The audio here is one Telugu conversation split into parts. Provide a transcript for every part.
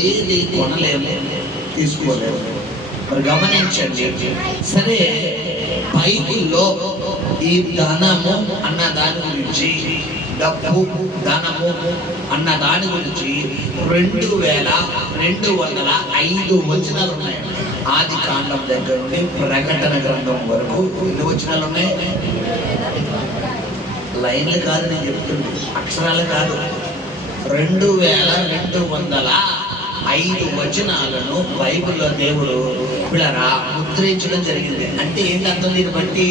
ఏది కొనలేము, తీసుకోలేము. మరి గమనించండి. సరే, బైబిల్లో ఈ ధనము అన్న దాని గురించి, డబ్బు ధనము అన్న దాని గురించి 2205 వచనాలు ఉన్నాయి. ఆది కాండం దగ్గర నుండి ప్రకటన గ్రంథం వరకు ఎన్ని వచనాలు ఉన్నాయి? లైన్లు కాదు, నేను చెప్తుంది అక్షరాలు కాదు. 2205 వచనాలను బైబిల్లో దేవుడు పిల్లరా ముద్రించడం జరిగింది. అంటే ఏంటి అర్థం? దీన్ని బట్టి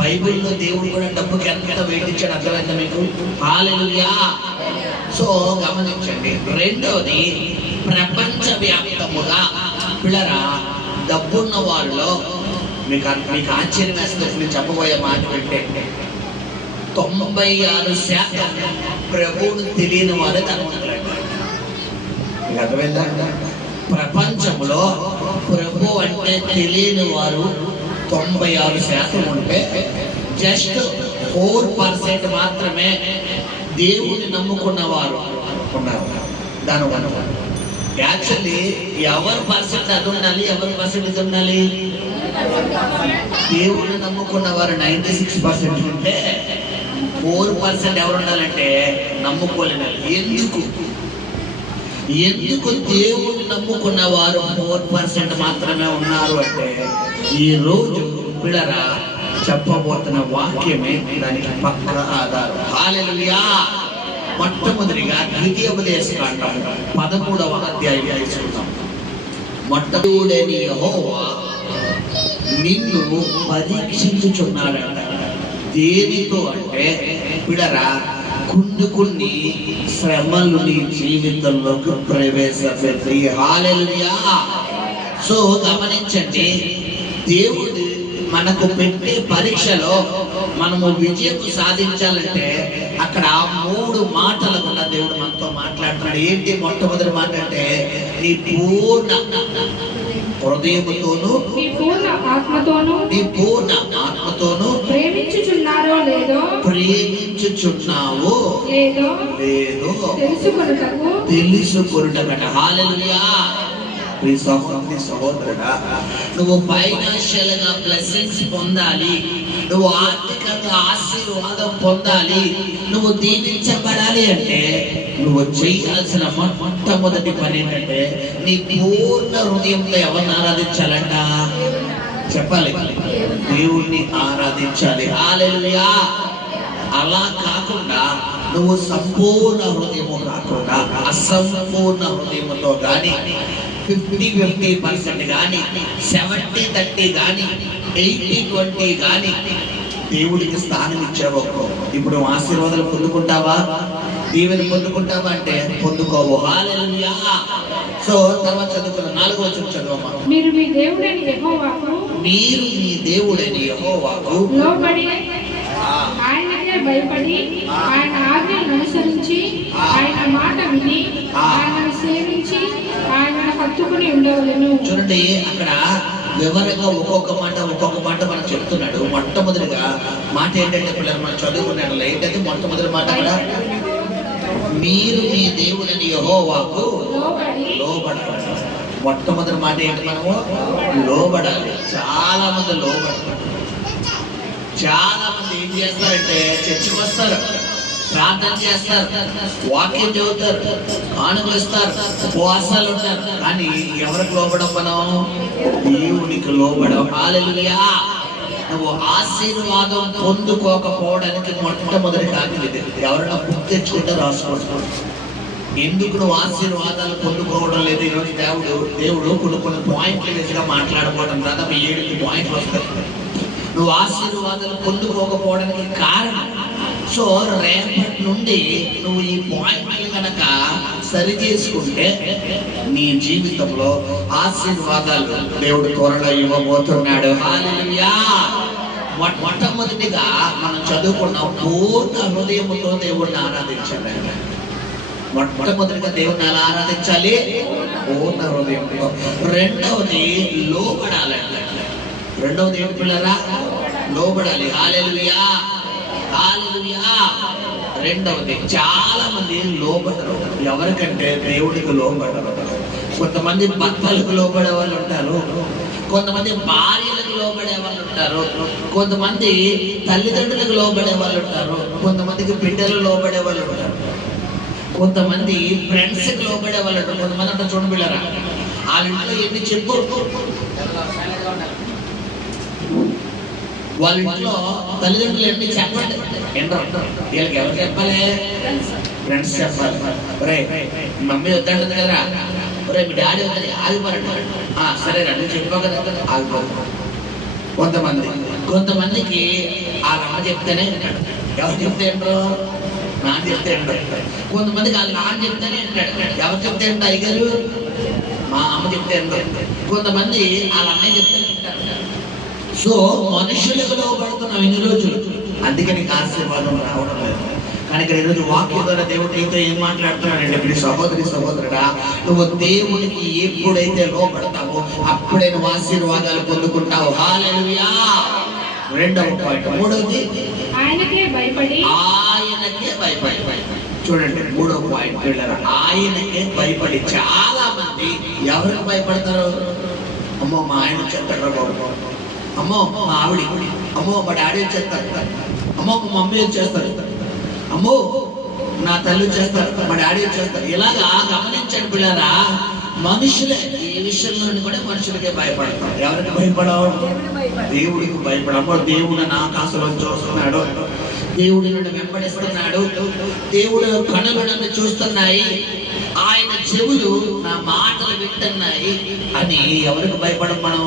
బైబిల్లో దేవుడు కూడా డబ్బుకి ఎంత వెయిట్ ఇచ్చాడు అర్థమైందా మీకు? హల్లెలూయా. సో గమనించండి. రెండోది, ప్రపంచవ్యాప్తముగా పిల్లరా డబ్బున్న వాళ్ళలో మీకు ఆశ్చర్యం వేస్తుంది. నేను చెప్పబోయే మాట వింటే 96% ప్రభువును తెలియని వారే ధనవంతులండి. మీకు అర్థమైందా? ప్రపంచంలో ప్రభు అంటే తెలియని వారు 96% ఉంటే జస్ట్ 4% మాత్రమే దేవుని నమ్ముకున్న వారు ఉన్నారు. దాని యాక్చువల్లీ ఎవరి పర్సెంట్ అది ఉండాలి, ఎవరి పర్సెంట్ ఇది ఉండాలి? దేవుని నమ్ముకున్న వారు 96% ఉంటే 4% ఎవరు ఉండాలంటే నమ్ముకోలేని. ఎందుకు దేవుని నమ్ముకున్న వారు 4% మాత్రమే ఉన్నారు అంటే, ఈ రోజు పిల్లరా చెప్పబోతున్న వాక్యమే దానికి పక్క ఆధారం. హల్లెలూయా. మొట్టమొదటిగా ద్వితీయోపదేశకాండం 13వ అధ్యాయం తీసుకుందాం. మొట్టమొదటి యెహోవా నిన్ను పరీక్షించుచున్నాడంట. దేనితో అంటే పిల్లరా కొన్ని శ్రమలు నీ జీవితంలోకి ప్రవేశపెట్టి. హల్లెలూయా. సో గమనించండి, దేవుడు మనకు పెట్టే పరీక్షలో మనము విజయం సాధించాలంటే అక్కడ 3 మాటలు కూడా దేవుడు మనతో మాట్లాడుతున్నాడు. ఏంటి మొట్టమొదటి మాట అంటే, నీ పూర్ణ హృదయముతోను నీ పూర్ణ ఆత్మతోను ప్రేమించుచున్నావో లేదో తెలుసుకొనుటకట. హల్లెలూయా. సహోదరుడా, నువ్వు ఫైనాన్షియల్ గా బ్లెస్సింగ్స్ పొందాలి, నువ్వు ఆర్థికంగా ఆశీర్వాదం పొందాలి, నువ్వు దీవించబడాలి అంటే నువ్వు చేయాల్సిన మొట్టమొదటి పని ఏంటంటే నీ పూర్ణ హృదయంతో ఎవరిని ఆరాధించాలంట? చెప్పాలి, దేవుణ్ణి ఆరాధించాలి. హల్లెలూయా. అలా కాకుండా నువ్వు సంపూర్ణ హృదయము కాకుండా అసంపూర్ణ హృదయముతో కానీ 50-50% కానీ 70-30 కానీ 80-20 కానీ దేవుడికి స్థానం ఇచ్చావు. ఇప్పుడు ఆశీర్వాదాలు పొందుకుంటావా, దీవెన పొందుకుంటావా అంటే పొందుకోవు. హల్లెలూయా. సో తర్వాత చదువుకున్న 4వ వచనం చదవమ్మా. మీరు మీ దేవుడైన యెహోవాకు లోబడి ఆయనకే భయపడి ఆయన ఆజ్ఞలను అనుసరించి ఆయన మాట విని ఆయనను సేవించి ఆయనను హత్తుకుని ఉండవలెను. చూడండి, అక్కడ వివరంగా ఒక్కొక్క మాట మనం చెప్తున్నాడు. మొట్టమొదటిగా మాట ఏంటంటే పిల్లలు మనం చదువుకున్నాడు. ఏంటంటే మొట్టమొదటి మాట కూడా మీరు మీ దేవుడైన యెహోవాకు లోబడాలి. మొట్టమొదటి మాట ఏంటి? మనము లోబడాలి. చాలా మంది లోబడతారు. చాలా మంది ఏం చేస్తారంటే చర్చికి వస్తారు, ప్రార్థన చేస్తారు, వాక్యం చదువుతారు, కానుకలు ఇస్తారు, ఉపవాసాలు ఉంటారు, కానీ ఎవరికి లోబడం? మనం దేవునికి లోబడం. హల్లెలూయా. నువ్వు ఆశీర్వాదం పొందుకోకపోవడానికి మొట్టమొదటి కారణం ఇది. ఎవరైనా గుర్తు తెచ్చుకుంటే రాసుకోవచ్చు. ఎందుకు నువ్వు ఆశీర్వాదాలు పొందుకోవడం లేదు? ఈరోజు దేవుడు కొన్ని పాయింట్లు వేసిగా మాట్లాడుకోవడం దాదాపు 7 పాయింట్లు వస్తాయి. నువ్వు ఆశీర్వాదాలు పొందుకోకపోవడానికి కారణం. సో రేపటి నుండి నువ్వు ఈ పాయింట్లు కనుక సరి చేసుకుంటే నీ జీవితంలో ఆశీర్వాదాలు దేవుడు త్వరలో ఇవ్వబోతున్నాడు. హల్లెలూయా. మొట్టమొదటిగా మనం చదువుకున్న పూర్ణ హృదయముతో దేవుడిని ఆరాధించాలి. మొట్టమొదటిగా దేవుడిని ఎలా ఆరాధించాలి? పూర్ణ హృదయంతో. రెండవది లోబడాలండి. రెండవది ఏంటి పిల్లరా? లోబడాలి. హల్లెలూయా. హల్లెలూయా. రెండవది, చాలా మంది లోబడరు. ఎవరికంటే దేవుడికి లోబడరు. కొంతమంది భర్తలకు లోబడే వాళ్ళు ఉంటారు, కొంతమంది భార్యలకు లోబడే వాళ్ళు ఉంటారు, కొంతమంది తల్లిదండ్రులకు లోబడే వాళ్ళు ఉంటారు, కొంతమందికి బిడ్డలు లోబడే వాళ్ళు ఉంటారు, కొంతమంది ఫ్రెండ్స్కి లోబడే వాళ్ళు ఉంటారు. కొంతమంది అంటే చూడండి పిల్లరా, వాళ్ళ ఇంట్లో ఎన్ని చెప్పు, వాళ్ళ ఇంట్లో తల్లిదండ్రులు ఎన్ని చెప్పండి ఏంటో వీళ్ళకి ఎవరు చెప్పాలి? ఫ్రెండ్స్ చెప్పాలి. ఒరే మమ్మీ వద్దంటుంది కదా, ఒరే మీ డాడీ వద్దని ఆగిపోరండి, సరే రండి చెప్పావు కదా ఆగిపోదు. కొంతమందికి వాళ్ళ అమ్మ చెప్తేనే వింటాడు. ఎవరు చెప్తే ఏంటో? నాన్న చెప్తే ఏంటో. కొంతమందికి వాళ్ళ నాన్న చెప్తేనే వింటాడు. ఎవరు చెప్తే ఏంటో? అయ్యారు మా అమ్మ చెప్తే ఏంటో. కొంతమంది వాళ్ళ అన్నయ్య చెప్తే వింటారు. సో మనుషులకు లోబడుతున్నాం ఇన్ని రోజులు, అందుకని ఆశీర్వాదం రావడం లేదు. కానీ ఇక్కడ ఈరోజు వాక్యం ద్వారా దేవుడు నీతో ఏం మాట్లాడుతున్నాడంటే, ఇప్పుడు సహోదరి సహోదరుడా, నువ్వు దేవునికి ఎప్పుడైతే లోబడతావో అప్పుడే నువ్వు ఆశీర్వాదాలు పొందుకుంటావు. హల్లెలూయా. రెండవ పాయింట్. మూడవది, ఆయనకే భయపడి. చూడండి మూడవ పాయింట్ పిల్లరా, ఆయనకే భయపడి. చాలా మంది ఎవరికి భయపడతారు? అమ్మో మా ఆయన చెప్తాడు బాబు, అమ్మో మా ఆవిడ, అమ్మో మా డాడీ చేస్తారు, అమ్మో మా మమ్మీ చేస్తారు, అమ్మో నా తల్లి చేస్తారు, మా డాడీ చేస్తారు. ఇలాగా గమనించండి పిల్లరా, మనుషులే ఈ విషయంలో కూడా మనుషులకే భయపడతాం. ఎవరికి భయపడవు? దేవుడికి భయపడము. దేవుడు నా కాసులో చూస్తున్నాడు, దేవుడు నన్ను వెంబడిస్తున్నాడు, దేవుడు కనులు నన్ను చూస్తున్నాయి, ఆయన చెవులు నా మాటలు వింటున్నాయి అని ఎవరికి భయపడం? మనం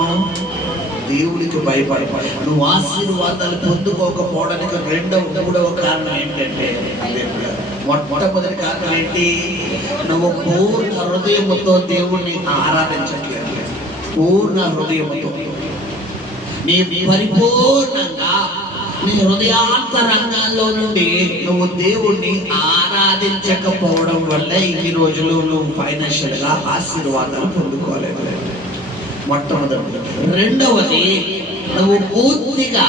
దేవుడికి భయపడ. నువ్వు ఆశీర్వాదాలు పొందుకోకపోవడానికి మూడవ కారణం ఏంటంటే, మొట్టమొదటి కారణం ఏంటి? నువ్వు పూర్ణ హృదయముతో దేవుణ్ణి ఆరాధించట్లేదు. పూర్ణ హృదయముతో నీ పరిపూర్ణంగా నీ హృదయాంతరంగాల్లో నుండి నువ్వు దేవుణ్ణి ఆరాధించకపోవడం వల్ల ఇన్ని రోజులు నువ్వు ఫైనాన్షియల్ గా ఆశీర్వాదాలు పొందుకోలేదు. మొట్టమొదటి. రెండవది, నువ్వు పూర్తిగా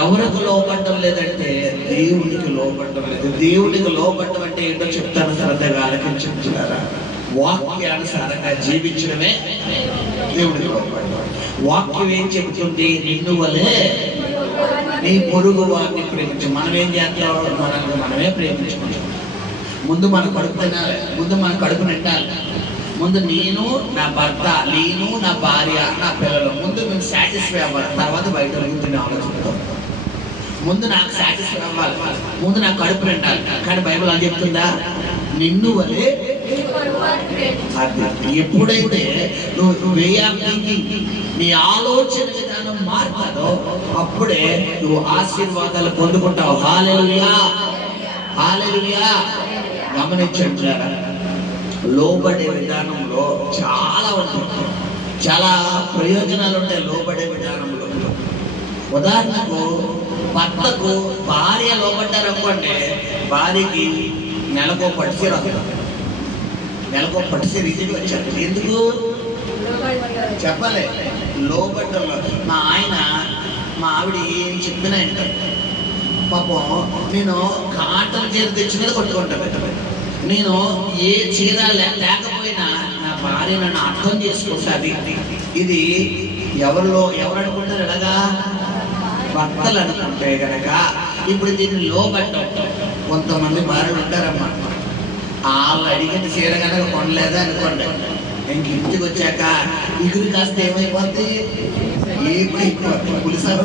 ఎవరికి లోపడటం లేదంటే దేవుడికి లోపడటం లేదు. దేవుడికి లోపడటం అంటే ఏంటో చెప్తాను, శ్రద్ధగా ఆలకించుకుంటున్నారా? వాక్యానుసారంగా జీవించడమే దేవుడికి లోపడటం. వాక్యం ఏం చెబుతుంది? నిన్ను వలే నీ పొరుగు వారిని ప్రేమించు. మనం ఏం చేస్తాం? మనమే ప్రేమించుకుంటాం. ముందు మన కడుపు తినాలి, ముందు మన కడుపు నిండాలి. ముందు నేను, నా భర్త, నేను, నా భార్య, నా పిల్లలు, ముందు మేము సాటిస్ఫై అవ్వాలి. తర్వాత బయట తినే ఆలోచిస్తాం. ముందు నాకు సాటిస్ఫై అవ్వాలి, ముందు నాకు కడుపు నిండాలి. కానీ బైబిల్ అని చెప్తుందా? నిన్ను వలే. ఎప్పుడైతే నువ్వు నీ ఆలోచన విధానం మారుతాడో అప్పుడే నువ్వు ఆశీర్వాదాలు పొందుకుంటావు. హల్లెలూయా, హల్లెలూయా. గమనించండి, లోబడే విధానంలో చాలా ప్రయోజనాలు ఉంటాయి. లోబడే విధానంలో ఉదాహరణకు భర్తకు భార్య లోబడ్డారు అనుకోండి, భార్యకి నెలకో పట్టుసీర వస్తుంది. నెలకో పట్టుసీర ఇంటికి వచ్చారు. ఎందుకు చెప్పాలి? లోబడ్డంలో. మా ఆయన మా ఆవిడ ఏం చెప్పినా వింటారు. పాపం నేను కాటన్ చీర తెచ్చినది కొట్టుకుంటాను. నేను ఏ చీర లేకపోయినా నా భార్య నన్ను అర్థం చేసుకుంటుంది. ఇది ఎవరు అనుకుంటారు? ఎలాగా? భర్తలు అనుకుంటే కనుక ఇప్పుడు దీన్ని లోబట్టం. కొంతమంది భార్యలు ఉంటారమ్మా, వాళ్ళు అడిగిన చీర కనుక కొనలేదా అనుకోండి, ఇంక ఇంటికి వచ్చాక ఇగురు కాస్త ఏమైపోద్ది? పులిసారు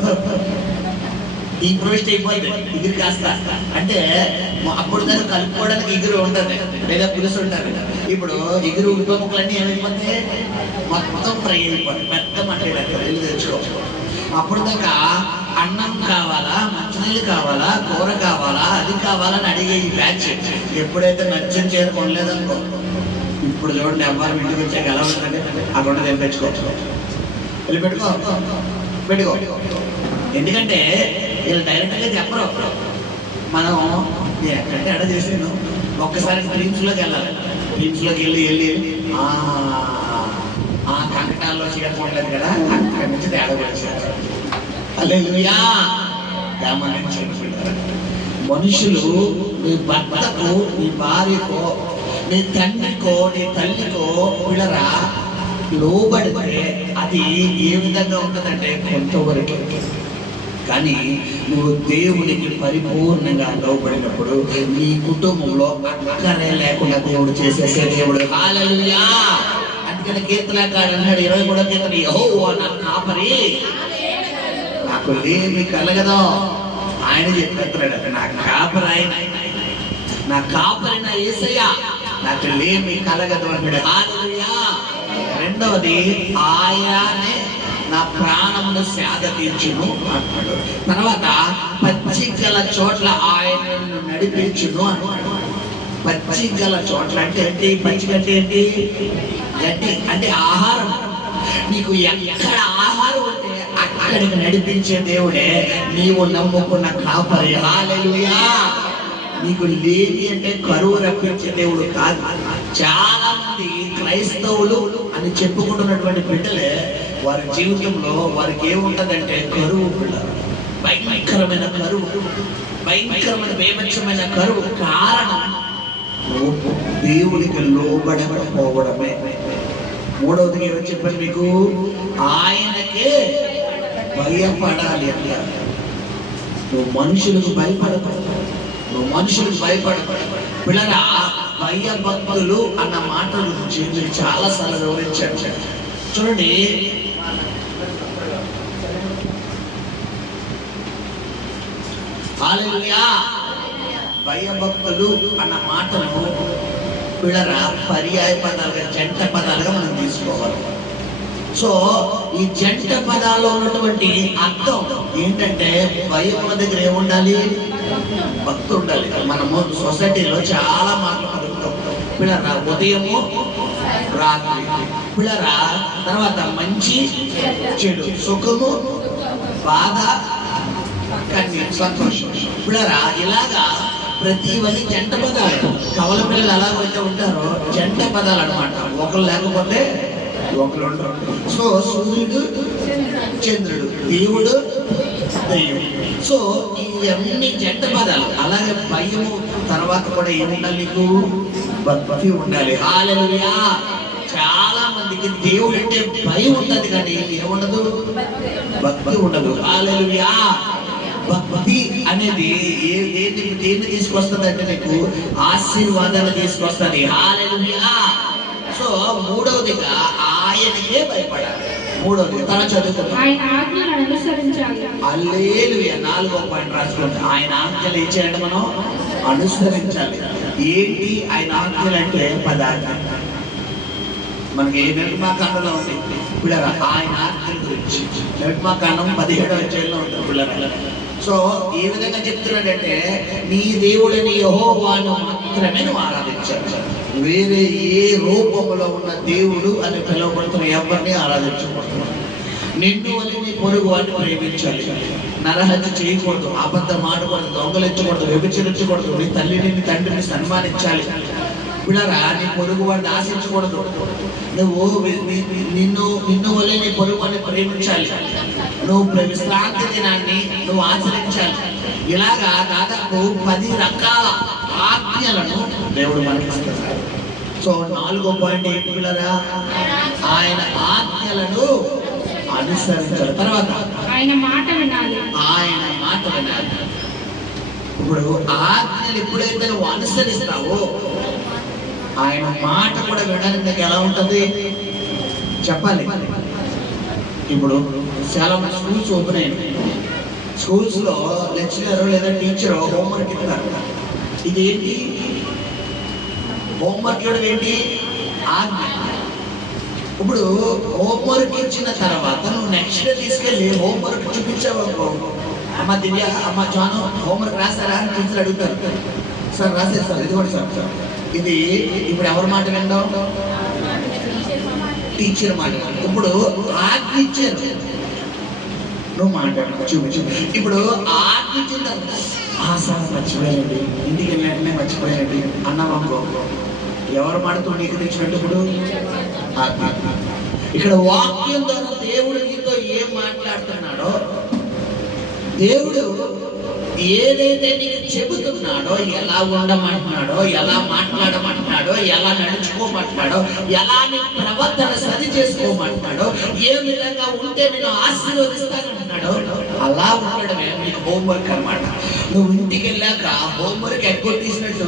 ఇంప్రూవ్స్ట్ అయిపోద్ది. ఇగురు కాస్త అంటే అప్పుడు దాన్ని కలుపుకోవడానికి ఇగురు ఉంటుంది, లేదా పులుసు ఉంటుంది. ఇప్పుడు ఇగురు ఉల్లిపాయ ముక్కలన్నీ ఏమైపోతాయి? మొత్తం ఫ్రై అయిపోతాయి. పెద్ద మట్టి తెచ్చుకో. అప్పుడు దాకా అన్నం కావాలా, మంచినీళ్ళు కావాలా, కూర కావాలా, అది కావాలని అడిగే ఈ బ్యాచ్ ఎప్పుడైతే నచ్చిన చీర కొనలేదనుకో, ఇప్పుడు చూడండి అమ్మాయి ఇంటికి వచ్చాక ఎలా ఉంటుంది? అక్కడ నేను తెచ్చుకోవచ్చు, వెళ్ళి పెట్టుకో. ఎందుకంటే వీళ్ళు డైరెక్ట్గా చెప్పరు. మనం ఎక్కడంటే ఎడ చేసాను, ఒక్కసారి డ్రీమ్స్లోకి వెళ్ళాలి. డ్రీమ్స్లోకి వెళ్ళి ఆ కంకటాల్లో చీర కొనలేదు కదా, అక్కడి నుంచి తేడా వచ్చారు. హల్లెలూయా. మనుషులు నీ భర్తకు, నీ భార్యకో, నీ తండ్రికో, నీ తల్లికో పిల్లరా లోబడితే అది ఏ విధంగా ఉంటుందంటే కొంతవరకు. కానీ నువ్వు దేవునికి పరిపూర్ణంగా లోబడినప్పుడు నీ కుటుంబంలో అక్కడే లేకుండా దేవుడు చేసేసే దేవుడు. హల్లెలూయా. అందుకని కీర్తనకారుడు అన్నాడు 23వ కీర్తన, యెహోవా నా కాపరి, నాకు లేమి కలగదు. ఆయన చెప్తున్నాడు, నా కాపరి ఆయన, నా కాపరి నా యేసయ్య, నాకు లేమి కలగదు అంటాడు. హల్లెలూయా. రెండవది, ఆయనే నా ప్రాణమును సేద తీర్చును అంటాడు. తర్వాత పచ్చికల చోట్ల ఆయనను నడిపించును అంటాడు. పచ్చికల చోట్ల అంటే ఏంటి? పచ్చిక అంటే ఏంటి? గడ్డి అంటే ఆహారం. నీకు ఎక్కడ ఆహారం ఉంటే అక్కడికి నడిపించే దేవుడే నీవు నమ్ముకున్న కాపరి. హల్లెలూయా. నీకు లేని అంటే కరువు రప్పించే దేవుడు కాదు. చాలా మంది క్రైస్తవులు అని చెప్పుకుంటున్నటువంటి బిడ్డలే వారి జీవితంలో వారికి ఏముంటదంటే కరువు. భయంకరమైన కరువు, భయంకరమైన బేభత్సమైన కరువు. కారణం దేవునికి లోబడకపోవడమే. మూడవది ఏమని చెప్పాను మీకు? ఆయనకే భయపడాలి అంట. నువ్వు మనుషులకు భయపడకూడదు, నువ్వు మనుషులకు భయపడకూడదు. పిల్లరా, భయభక్తులు అన్న మాట గురించి మీరు చాలా సార్లు వివరించారు. చూడండి, హల్లెలూయా. భయభక్తులు అన్న మాటను పిల్లరా పర్యాయ పదాలుగా, జంట పదాలుగా మనం తీసుకోవాలి. సో ఈ జంట పదాల్లో ఉన్నటువంటి అర్థం ఏంటంటే భయం ఉన్న దగ్గర ఏముండాలి? భక్తి ఉండాలి. మనము సొసైటీలో చాలా మాటలు పలుకుతాం. పిల్లరా ఉదయము రాత్రి, పిల్లరా తర్వాత మంచి చెడు, సుఖము బాధ కన్నీరు సంతోషం. పిల్లరా ఇలాగా ప్రతివన్నీ జంట పదాలు. కవల పిల్లలు ఎలాగైతే ఉంటారో జంట పదాలు అన్నమాట. ఒకరు లేకపోతే ఒకరు ఉండరు. సో సూర్యుడు చంద్రుడు, దేవుడు దైవం. సో ఇవన్నీ జంట పదాలు. అలాగే భయము తర్వాత కూడా ఏముండాలి? నీకు భక్తి ఉండాలి. హల్లెలూయా. చాలా మందికి దేవుడు అంటే భయం ఉంటది కానీ ఏముండదు? భక్తి ఉండదు. హల్లెలూయా. భక్తి అనేది దేన్ని తీసుకొస్తుంది అంటే నీకు ఆశీర్వాదాలు తీసుకొస్తుంది. హల్లెలూయా. సో మూడవదిగా ఆయనకే భయపడాలి. మూడవది తన చదువుకుంటాం, ఆయన ఆజ్ఞలను అనుసరించాలి. హల్లెలూయా. 4వ పాయింట్ రాసుకుంటాం. ఆయన ఆజ్ఞలు ఏం చేయాలి? మనం అనుసరించాలి. ఏంటి ఆయన ఆజ్ఞలు అంటే? పదార్థం. మనకి నిర్మాకాండంలో ఉంది పిల్లరా ఆయన ఆజ్ఞల గురించి. నిర్మాకాండం 17వ అధ్యాయంలో ఉంటుంది పిల్లరా. సో ఏ విధంగా చెప్తున్నాడంటే, నీ దేవుడిని యెహోవాను మాత్రమే నువ్వు ఆరాధించాలి. వేరే ఏ రూపంలో ఉన్న దేవుడు అని పిలువబడుతున్న ఎవరిని ఆరాధించకూడదు. నిన్ను అని నీ పొరుగు వాడిని ప్రేమించాలి. నరహత్య చేయకూడదు, అబద్ధం ఆడకూడదు, దొంగలించకూడదు, వ్యభిచరించకూడదు, నీ తల్లిని నీ తండ్రిని సన్మానించాలి. పిల్లరా నీ పొరుగు వాడిని ఆశించకూడదు. నువ్వు నిన్ను వల్లే నీ పొరుగు వాడిని ప్రేమించాలి. నువ్వు విశ్రాంతి దినాన్ని నువ్వు ఆచరించాలి. ఇలాగా దాదాపు 10 రకాల ఆజ్ఞలను దేవుడు మనకి ఇస్తున్నాడు. సో 4వ పాయింట్ ఏంటి పిల్లరా? ఆయన ఆజ్ఞలను అనుసరించాలి. తర్వాత ఆయన మాట వినాలి. ఆయన మాట వినాలి. ఇప్పుడు ఆజ్ఞలు ఎప్పుడైతే నువ్వు అనుసరిస్తావో ఆయన మాట కూడా వినడానికి నీకు ఎలా ఉంటుంది చెప్పాలి. ఇప్పుడు చాలా మంది స్కూల్స్ ఓపెన్ అయ్యాయి. స్కూల్స్ లో లెక్చరర్ లేదా టీచర్ హోంవర్క్ ఇస్తారు. ఇది ఏంటి? హోంవర్క్ ఇవ్వడం ఏంటి? ఆజ్ఞ. ఇప్పుడు హోంవర్క్ ఇచ్చిన తర్వాత నువ్వు నెక్స్ట్ డే తీసుకెళ్ళి హోంవర్క్ చూపించావు. అమ్మ దివ్య, అమ్మ జాను హోంవర్క్ రాస్తారా అని టీచర్ అడుగుతారు. సార్ రాసేది సార్, ఇది కూడా సార్. ఇది ఇప్పుడు ఎవరి మాట వింటావు? టీచర్ మాట. ఇప్పుడు ఆజ్ఞ ఇచ్చారు, నువ్వు మాట్లాడు చూపించు. ఇప్పుడు ఆజ్ఞ ఇచ్చిన సార్ మర్చిపోయానండి, ఇంటికి వెళ్ళినట్టునే మర్చిపోయానండి అన్నామనుకో, ఎవరు మాటతో నీకు తెచ్చినట్టు? ఇప్పుడు ఇక్కడ వాక్యం ద్వారా దేవుడు నీతో ఏం మాట్లాడుతున్నాడో, దేవుడు ఏదైతే నీకు చెబుతున్నాడో, ఎలా ఉండమంటున్నాడో, ఎలా మాట్లాడమంటున్నాడో, ఎలా నడుచుకోమంటున్నాడో, ఎలా నీ ప్రవర్తన సరి చేసుకోమంటున్నాడో, ఏ విధంగా ఉంటే నేను ఆశీర్వదిస్తానంటున్నాడో అలా ఉండడమే నీకు హోంవర్క్ అన్నమాట. నువ్వు ఇంటికి వెళ్ళాక హోంవర్క్ ఎగ్గొట్టేసినట్టు,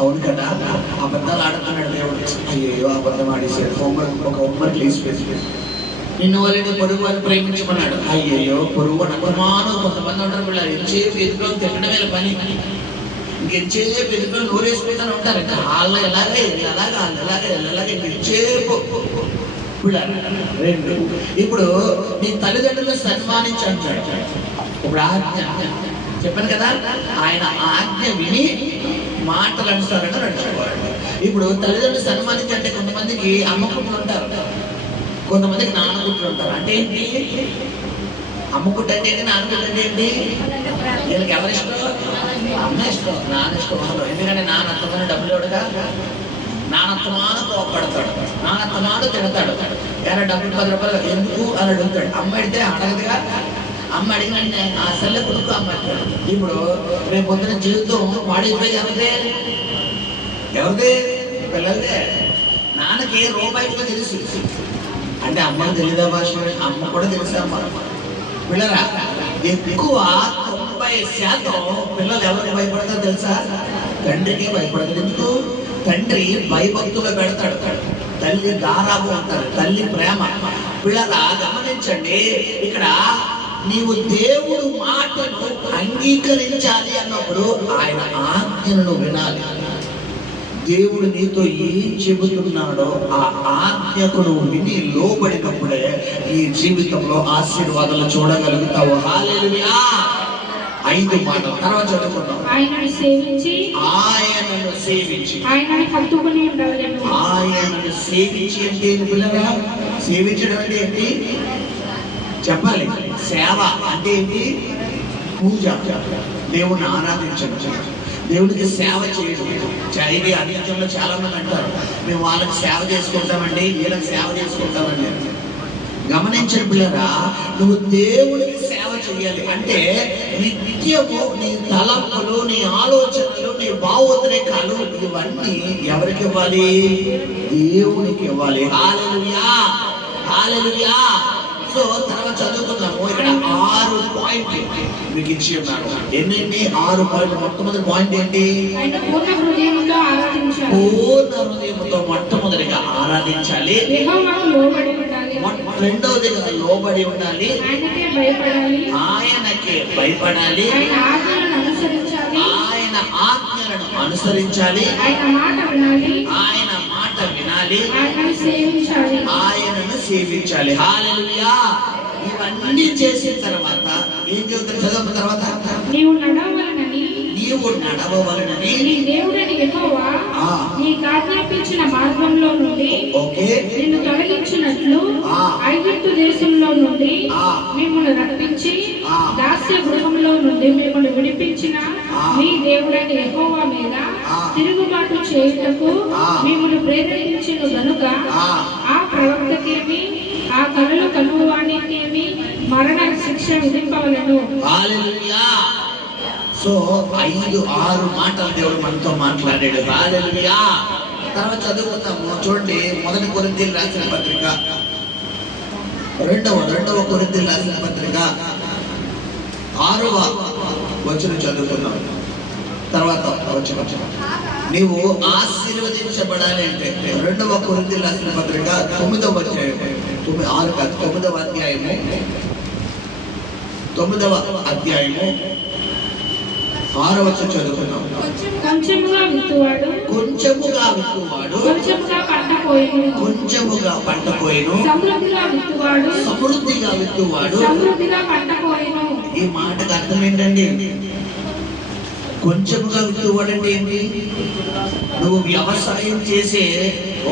అవును కదా అబద్ధాలు ఆడుతున్నాడు దేవుడు, అయ్యో అబద్ధం ఆడేసాడు, హోంవర్క్ వేసి నిన్ను వాళ్ళని పొరుగు వారిని ప్రేమించమన్నాడు, అయ్యయ్యో పొరుగు అనుమానం. కొంతమంది ఉంటారు వీళ్ళు ఎంతసేపు ఎదుగులో తిట్టడమే పని, ఇంకెంతసేపు ఎదుగులో నోరేసుకుంటానే ఉంటారు. ఇంకా వాళ్ళు ఎలాగే ఇంకెంతసేపు. ఇప్పుడు నీ తల్లిదండ్రులను సన్మానించాడు. ఇప్పుడు ఆజ్ఞ చెప్పాను కదా, ఆయన ఆజ్ఞ విని మాటలు అనుసారంగా నడుచుకోవాలి. ఇప్పుడు తల్లిదండ్రులు సన్మానించంటే కొంతమందికి అమ్మకుట్లు ఉంటారు, కొంతమందికి నాన్నకుట్లు ఉంటారు. అంటే ఏంటి అమ్మకుట్టు అంటే ఏంటి, నాన్నకుట్టు అంటే ఏంటి? వీళ్ళకి ఎవరి ఇష్టం? అమ్మ ఇష్టం, నాన్న ఇష్టం అసలు. ఎందుకంటే నాన్న అత్తమాన డబ్బులు ఇవ్వడుగా, నాన్నత్తమాన కోపడతాడు, నాన్నత్తమాన తిడతాడు. ఎలా డబ్బులు 10 రూపాయలు ఎందుకు అని అడుగుతాడు. అమ్మ అడిగితే అడగదుగా, అమ్మ అడిగినంటే ఆ సెల్ల కొడుకు అమ్మ అంటాడు. ఇప్పుడు రేపు పొద్దున జీవితం వాడిపోయి ఎవరిదే? పిల్లలదే. నాన్నకి రూపాయిగా తెలుసు, అంటే అమ్మకు తెలియదా భాష? అమ్మ కూడా తెలుసా అమ్మ. పిల్లరా ఎక్కువ 90% పిల్లలు ఎవరికి భయపడతారో తెలుసా? తండ్రికి భయపడతారు. ఎందుకు? తండ్రి భయభక్తులు పెడతాడు, తల్లి గారాబు అంటారు, తల్లి ప్రేమ. పిల్లరా గమనించండి, ఇక్కడ నీవు దేవుడు మాటను అంగీకరించాలి అన్నప్పుడు ఆయన ఆజ్ఞను వినాలి. దేవుడు నీతో ఏం చెబుతున్నాడో ఆ ఆజ్ఞకు నువ్వు విని లోబడినప్పుడే ఈ జీవితంలో ఆశీర్వాదాలు చూడగలుగుతావు. హల్లెలూయా. 5 మాటలు తర్వాత చదువుకుందాం. ఆయనను సేవించి ఆయనను హత్తుకొని ఉండవలెను. ఆయనను సేవించి అంటే పిల్లరా, సేవించడం అంటే ఏంటి చెప్పాలి? సేవ అంటే ఏంటి? పూజ, దేవుణ్ణి ఆరాధించడం, దేవుడికి సేవ చేయడం. ఇది అన్నింటిలో చాలా మంది అంటారు, మేము వాళ్ళకి సేవ చేసుకుంటామండి, వీళ్ళకి సేవ చేసుకుంటామండి. గమనించండి పిల్లరా, నువ్వు దేవుడికి సేవ చేయాలి అంటే నిత్యము నీ తలంపులు, నీ ఆలోచనలు, నీ భావోద్రేకాలు ఇవన్నీ ఎవరికి ఇవ్వాలి? దేవునికి ఇవ్వాలి. హల్లెలూయా, హల్లెలూయా. సో తర్వాత చదువుకుందాము. ఇక్కడ 6 పాయింట్లు మీకు ఇచ్చి ఉన్నారు. ఎన్నండి? 6 పాయింట్లు. మొట్టమొదటి పాయింట్ ఏంటి? పూర్ణ హృదయంతో మొట్టమొదటిగా ఆరాధించాలి. రెండవదిగా లోబడి ఉండాలి, ఆయనకే భయపడాలి, ఆయన ఆజ్ఞలను అనుసరించాలి, ఆయన మాట వినాలి, ఆయనను సేవించాలి. హల్లెలూయా. ఇవన్నీ చేసిన తర్వాత ఏం చెబుతారు? చదువు తర్వాత నీవు నడవవలనని నీ దేవుడని యెహోవా నీకు ఆజ్ఞాపించిన మార్గంలో నుండి నిన్ను తొలగించినట్లు ఐగుప్తు దేశంలో నుండి మిమ్మల్ని రప్పించి దాస్య గృహంలో నుండి మిమ్మల్ని విడిపించిన మీ దేవుడని యెహోవా మీద తిరుగుబాటు చేయుటకు మిమ్మల్ని ప్రేరేపించిన గనుక ఆ ప్రవక్తకేమి ఆ కలలు కనువానికేమి మరణ శిక్ష విధింపవలెను. హల్లెలూయా. సో 5-6 మాటలు దేవుడు మనతో మాట్లాడాడు. హల్లెలూయా. తర్వాత చదువుకుందాము. చూడండి, 1 కొరింథీయులు రాసిన పత్రిక, రెండవ కొరింథీయులు రాసిన పత్రిక 6వ వచనం చదువుకుందాం. తర్వాత వచ్చిన నీవు ఆశీర్వదించబడాలి అంటే 2వ కొరింథీయులు రాసిన పత్రిక 9వ అధ్యాయము 6వ వచనం చదువుకున్నాం. కొంచెముగా విత్తువాడు కొంచెముగా పంట కోయును, సమృద్ధిగా విత్తువాడు పంట కోయును. ఈ మాటకు అర్థం ఏంటండి? కొంచెముగా విత్తువాడు అంటే ఏంటి? నువ్వు వ్యవసాయం చేసే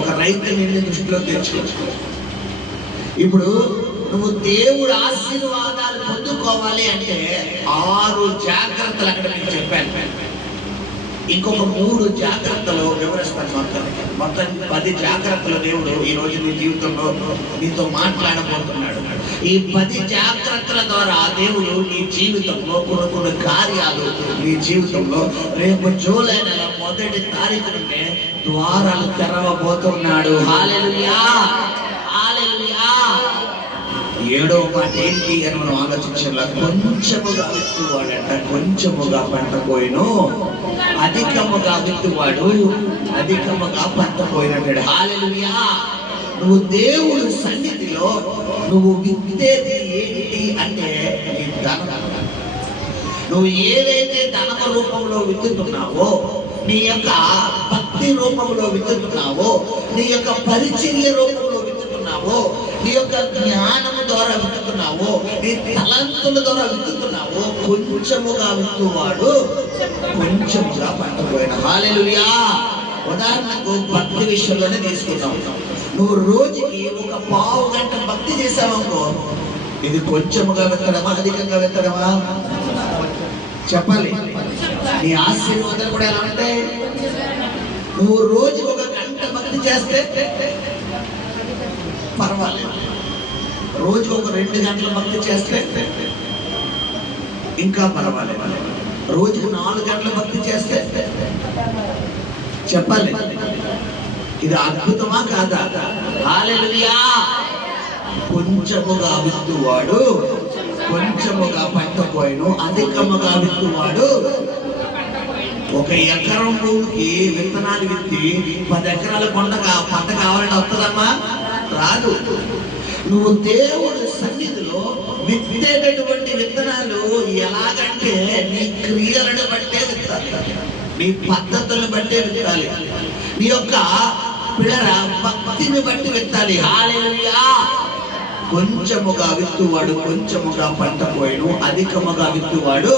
ఒక రైతుని దృష్టిలో తెచ్చుకోవచ్చు. ఇప్పుడు నువ్వు దేవుడు ఆశీర్వాదాలు పొందుకోవాలి అంటే 6 జాగ్రత్తలు అక్కడ నేను చెప్పాను. ఇంకొక 3 జాగ్రత్తలు వివరిస్తాను. మొత్తం 10 జాగ్రత్తలు దేవుడు ఈ రోజు నీ జీవితంలో నీతో మాట్లాడబోతున్నాడు. ఈ 10 జాగ్రత్తల ద్వారా దేవుడు నీ జీవితంలో కొన్ని కార్యాలు నీ జీవితంలో రేపు జూలై నెల 1వ తారీఖు నుండి ద్వారాలు తెరవబోతున్నాడు. హల్లెలూయా, హల్లెలూయా. 7వ మాట ఏంటి అని మనం ఆలోచించాల. కొంచెముగా విత్తువాడంట, కొంచెముగా పంట పోయిను. అధికముగా విత్తువాడు అధికముగా పంట పోయినట్టాడు. హల్లెలూయా. నువ్వు దేవుడు సన్నిధిలో నువ్వు విత్తేది ఏంటి అంటే నీ ధనం. నువ్వు ఏదైతే ధనమ రూపంలో విత్తుతున్నావో, నీ యొక్క భక్తి రూపంలో విత్తుతున్నావో, నీ యొక్క పరిచర్య రూపంలో విత్తుతున్నావో, నీ యొక్క జ్ఞానము ద్వారా విత్తుతున్నావో, నీ తలంతుల ద్వారా విత్తుతున్నావో, కొంచెముగా విత్తువాడు కొంచెముగా పంట పోయిన. హల్లెలూయా. ఉదాహరణకు భక్తి విషయంలోనే తీసుకుంటాం. నువ్వు రోజుకి ఒక పావు గంట భక్తి చేసావనుకో, ఇది కొంచెముగా విత్తడమా అధికంగా విత్తడమా చెప్పాలి. నీ ఆశీర్వాదాలు కూడా ఎలా ఉంటాయి? నువ్వు రోజు ఒక గంట భక్తి చేస్తే పర్వాలేదు, రోజు ఒక 2 గంటల భక్తి చేస్తే ఇంకా పర్వాలేదు, రోజుకు 4 గంటల భక్తి చేస్తే చెప్పాలి. ఇది అద్భుతమా కాదా? హల్లెలూయా. కొంచెముగా విత్తువాడు కొంచెముగా పంట పోయిను, అధికముగా విత్తువాడు. 1 ఎకరం భూమికి విత్తనాలు విత్తి 10 ఎకరాల పంట కావాలని వస్తుందమ్మా? రాదు. నువ్వు దేవుడి సన్నిధిలో విత్తేటటువంటి విత్తనాలు ఎలాగంటే నీ క్రియలను బట్టే విత్తాలి, నీ పద్ధతులను బట్టే విత్తాలి, నీ యొక్క పిల్లల భక్తిని బట్టి విత్తాలి. హల్లెలూయా. కొంచెముగా విత్తువాడు కొంచెముగా పంట పోయిను, అధికముగా విత్తువాడు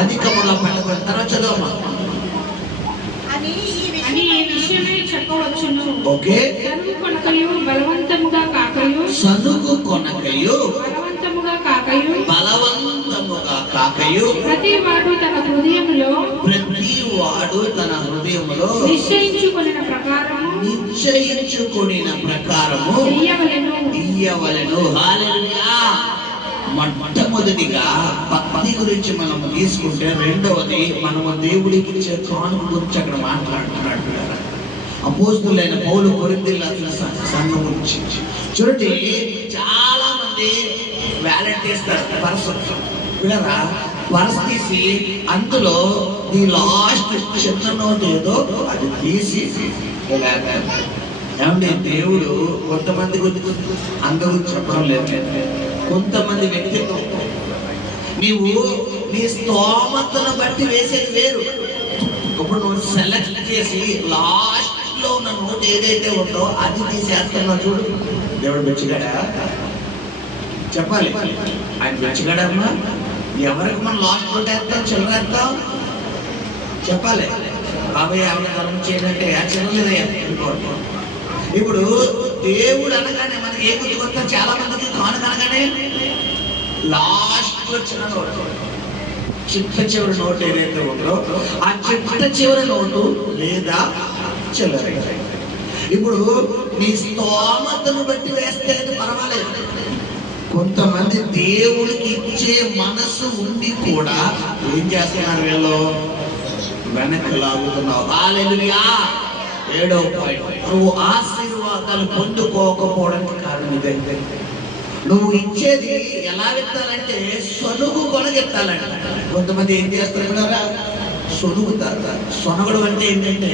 అధికముగా పంట పోయిన. తర్వాత చదవమ్మా. అని ఈ విషయమై చెప్పవచ్చును. ఓకే. సనుగు కొనకయు బలవంతముగా కాకయు, సనుగు కొనకయు బలవంతముగా కాకయు, బలవంతముగా కాకయు, ప్రతి వాడు తన హృదయములో నిశ్చయించుకొనిన ప్రకారము ఇయ్యవలెను. హల్లెలూయా. మొట్టమొదటిగా భక్తి గురించి మనం తీసుకుంటే, రెండవది మనము దేవుడికి ఇచ్చే కానుక గురించి అక్కడ మాట్లాడుతున్నాడు. అపోస్తులైన పౌలు కొరింథీయుల సంఘం గురించి చూడండి. చాలా మంది వ్యాలెట్ చేస్తారు, పర్స్ తీసి అందులో ఈ లాస్ట్ చిన్న నోట్ ఏదో అది తీసి ఏమంటే దేవుడు కొంతమంది అందరూ చెప్పడం లేదు. కొంతమంది వ్యక్తిత్వం నీవు నీ స్తోమతను బట్టి వేసేది వేరు. ఇప్పుడు నువ్వు సెలెక్ట్ చేసి లాస్ట్ లో ఉన్న నోట్ ఏదైతే ఉందో అది తీసేస్తున్నావు చూడు. దేవుడు బెచ్చగాడా చెప్పాలి. ఆయన బెచ్చగాడమ్మా. ఎవరికి మనం లాస్ట్ నోట్ వేస్తాం, చిల్లర వేస్తాం చెప్పాలి. బాబాయ్ ఎవరిని గమనం చేయాలంటే చిల్లలేదయ్యా. ఇప్పుడు దేవుడు అనగానే మనకి ఏ గుర్తుకొస్తా? చాలా మందికి కానుక అనగానే లాస్ట్ లో చిన్న నోటు, చిట్ట చివరి నోటు ఏదైతే ఉందో ఆ చిట్ట చివరి నోటు లేదా చిల్లర. ఇప్పుడు నీ స్తోమతను బట్టి వేస్తే పర్వాలేదు. కొంతమంది దేవుడికి ఇచ్చే మనసు ఉండి కూడా ఏం చేస్తున్నారు? వీళ్ళు వెనక్కి లాగుతున్నావు. హల్లెలూయా. 7వ పాయింట్, నువ్వు ఆశీర్వాదాలు పొందుకోకపోవడానికి కారణం ఇదే. నువ్వు ఇచ్చేది ఎలా విత్తాలంటే సొనుగు కొనగెత్తాలంట. కొంతమంది ఏం చేస్తారు? సొనుగుతారు. సొనగడం అంటే ఏంటంటే,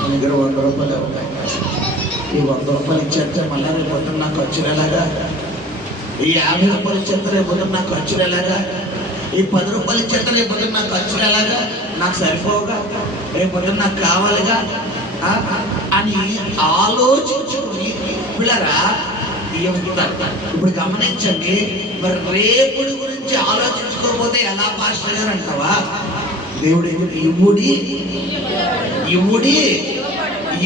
మన దగ్గర 100 రూపాయలు ఉంటాయి, ఈ 100 రూపాయలు ఇచ్చేస్తే మళ్ళీ రేపు పొద్దున్న నాకు ఖర్చులు ఎలాగా, ఈ 50 రూపాయలు ఇచ్చేస్తే రేపు పొద్దున్న నాకు ఖర్చులు ఎలాగా, ఈ 10 రూపాయలు ఇచ్చేస్తే రేపు పొద్దున్న నాకు ఖర్చులు ఎలాగా, నాకు సరిపోగా, రేపు పొద్దున్న నాకు కావాలిగా అని ఆలోచించుకుని పిల్లరా ఇప్పుడు గమనించండి. మరి రేపుడి గురించి ఆలోచించుకోకపోతే ఎలా పాస్టర్ గారు అంటావా? దేవుడు ఇవ్వుడి ఇవ్వుడి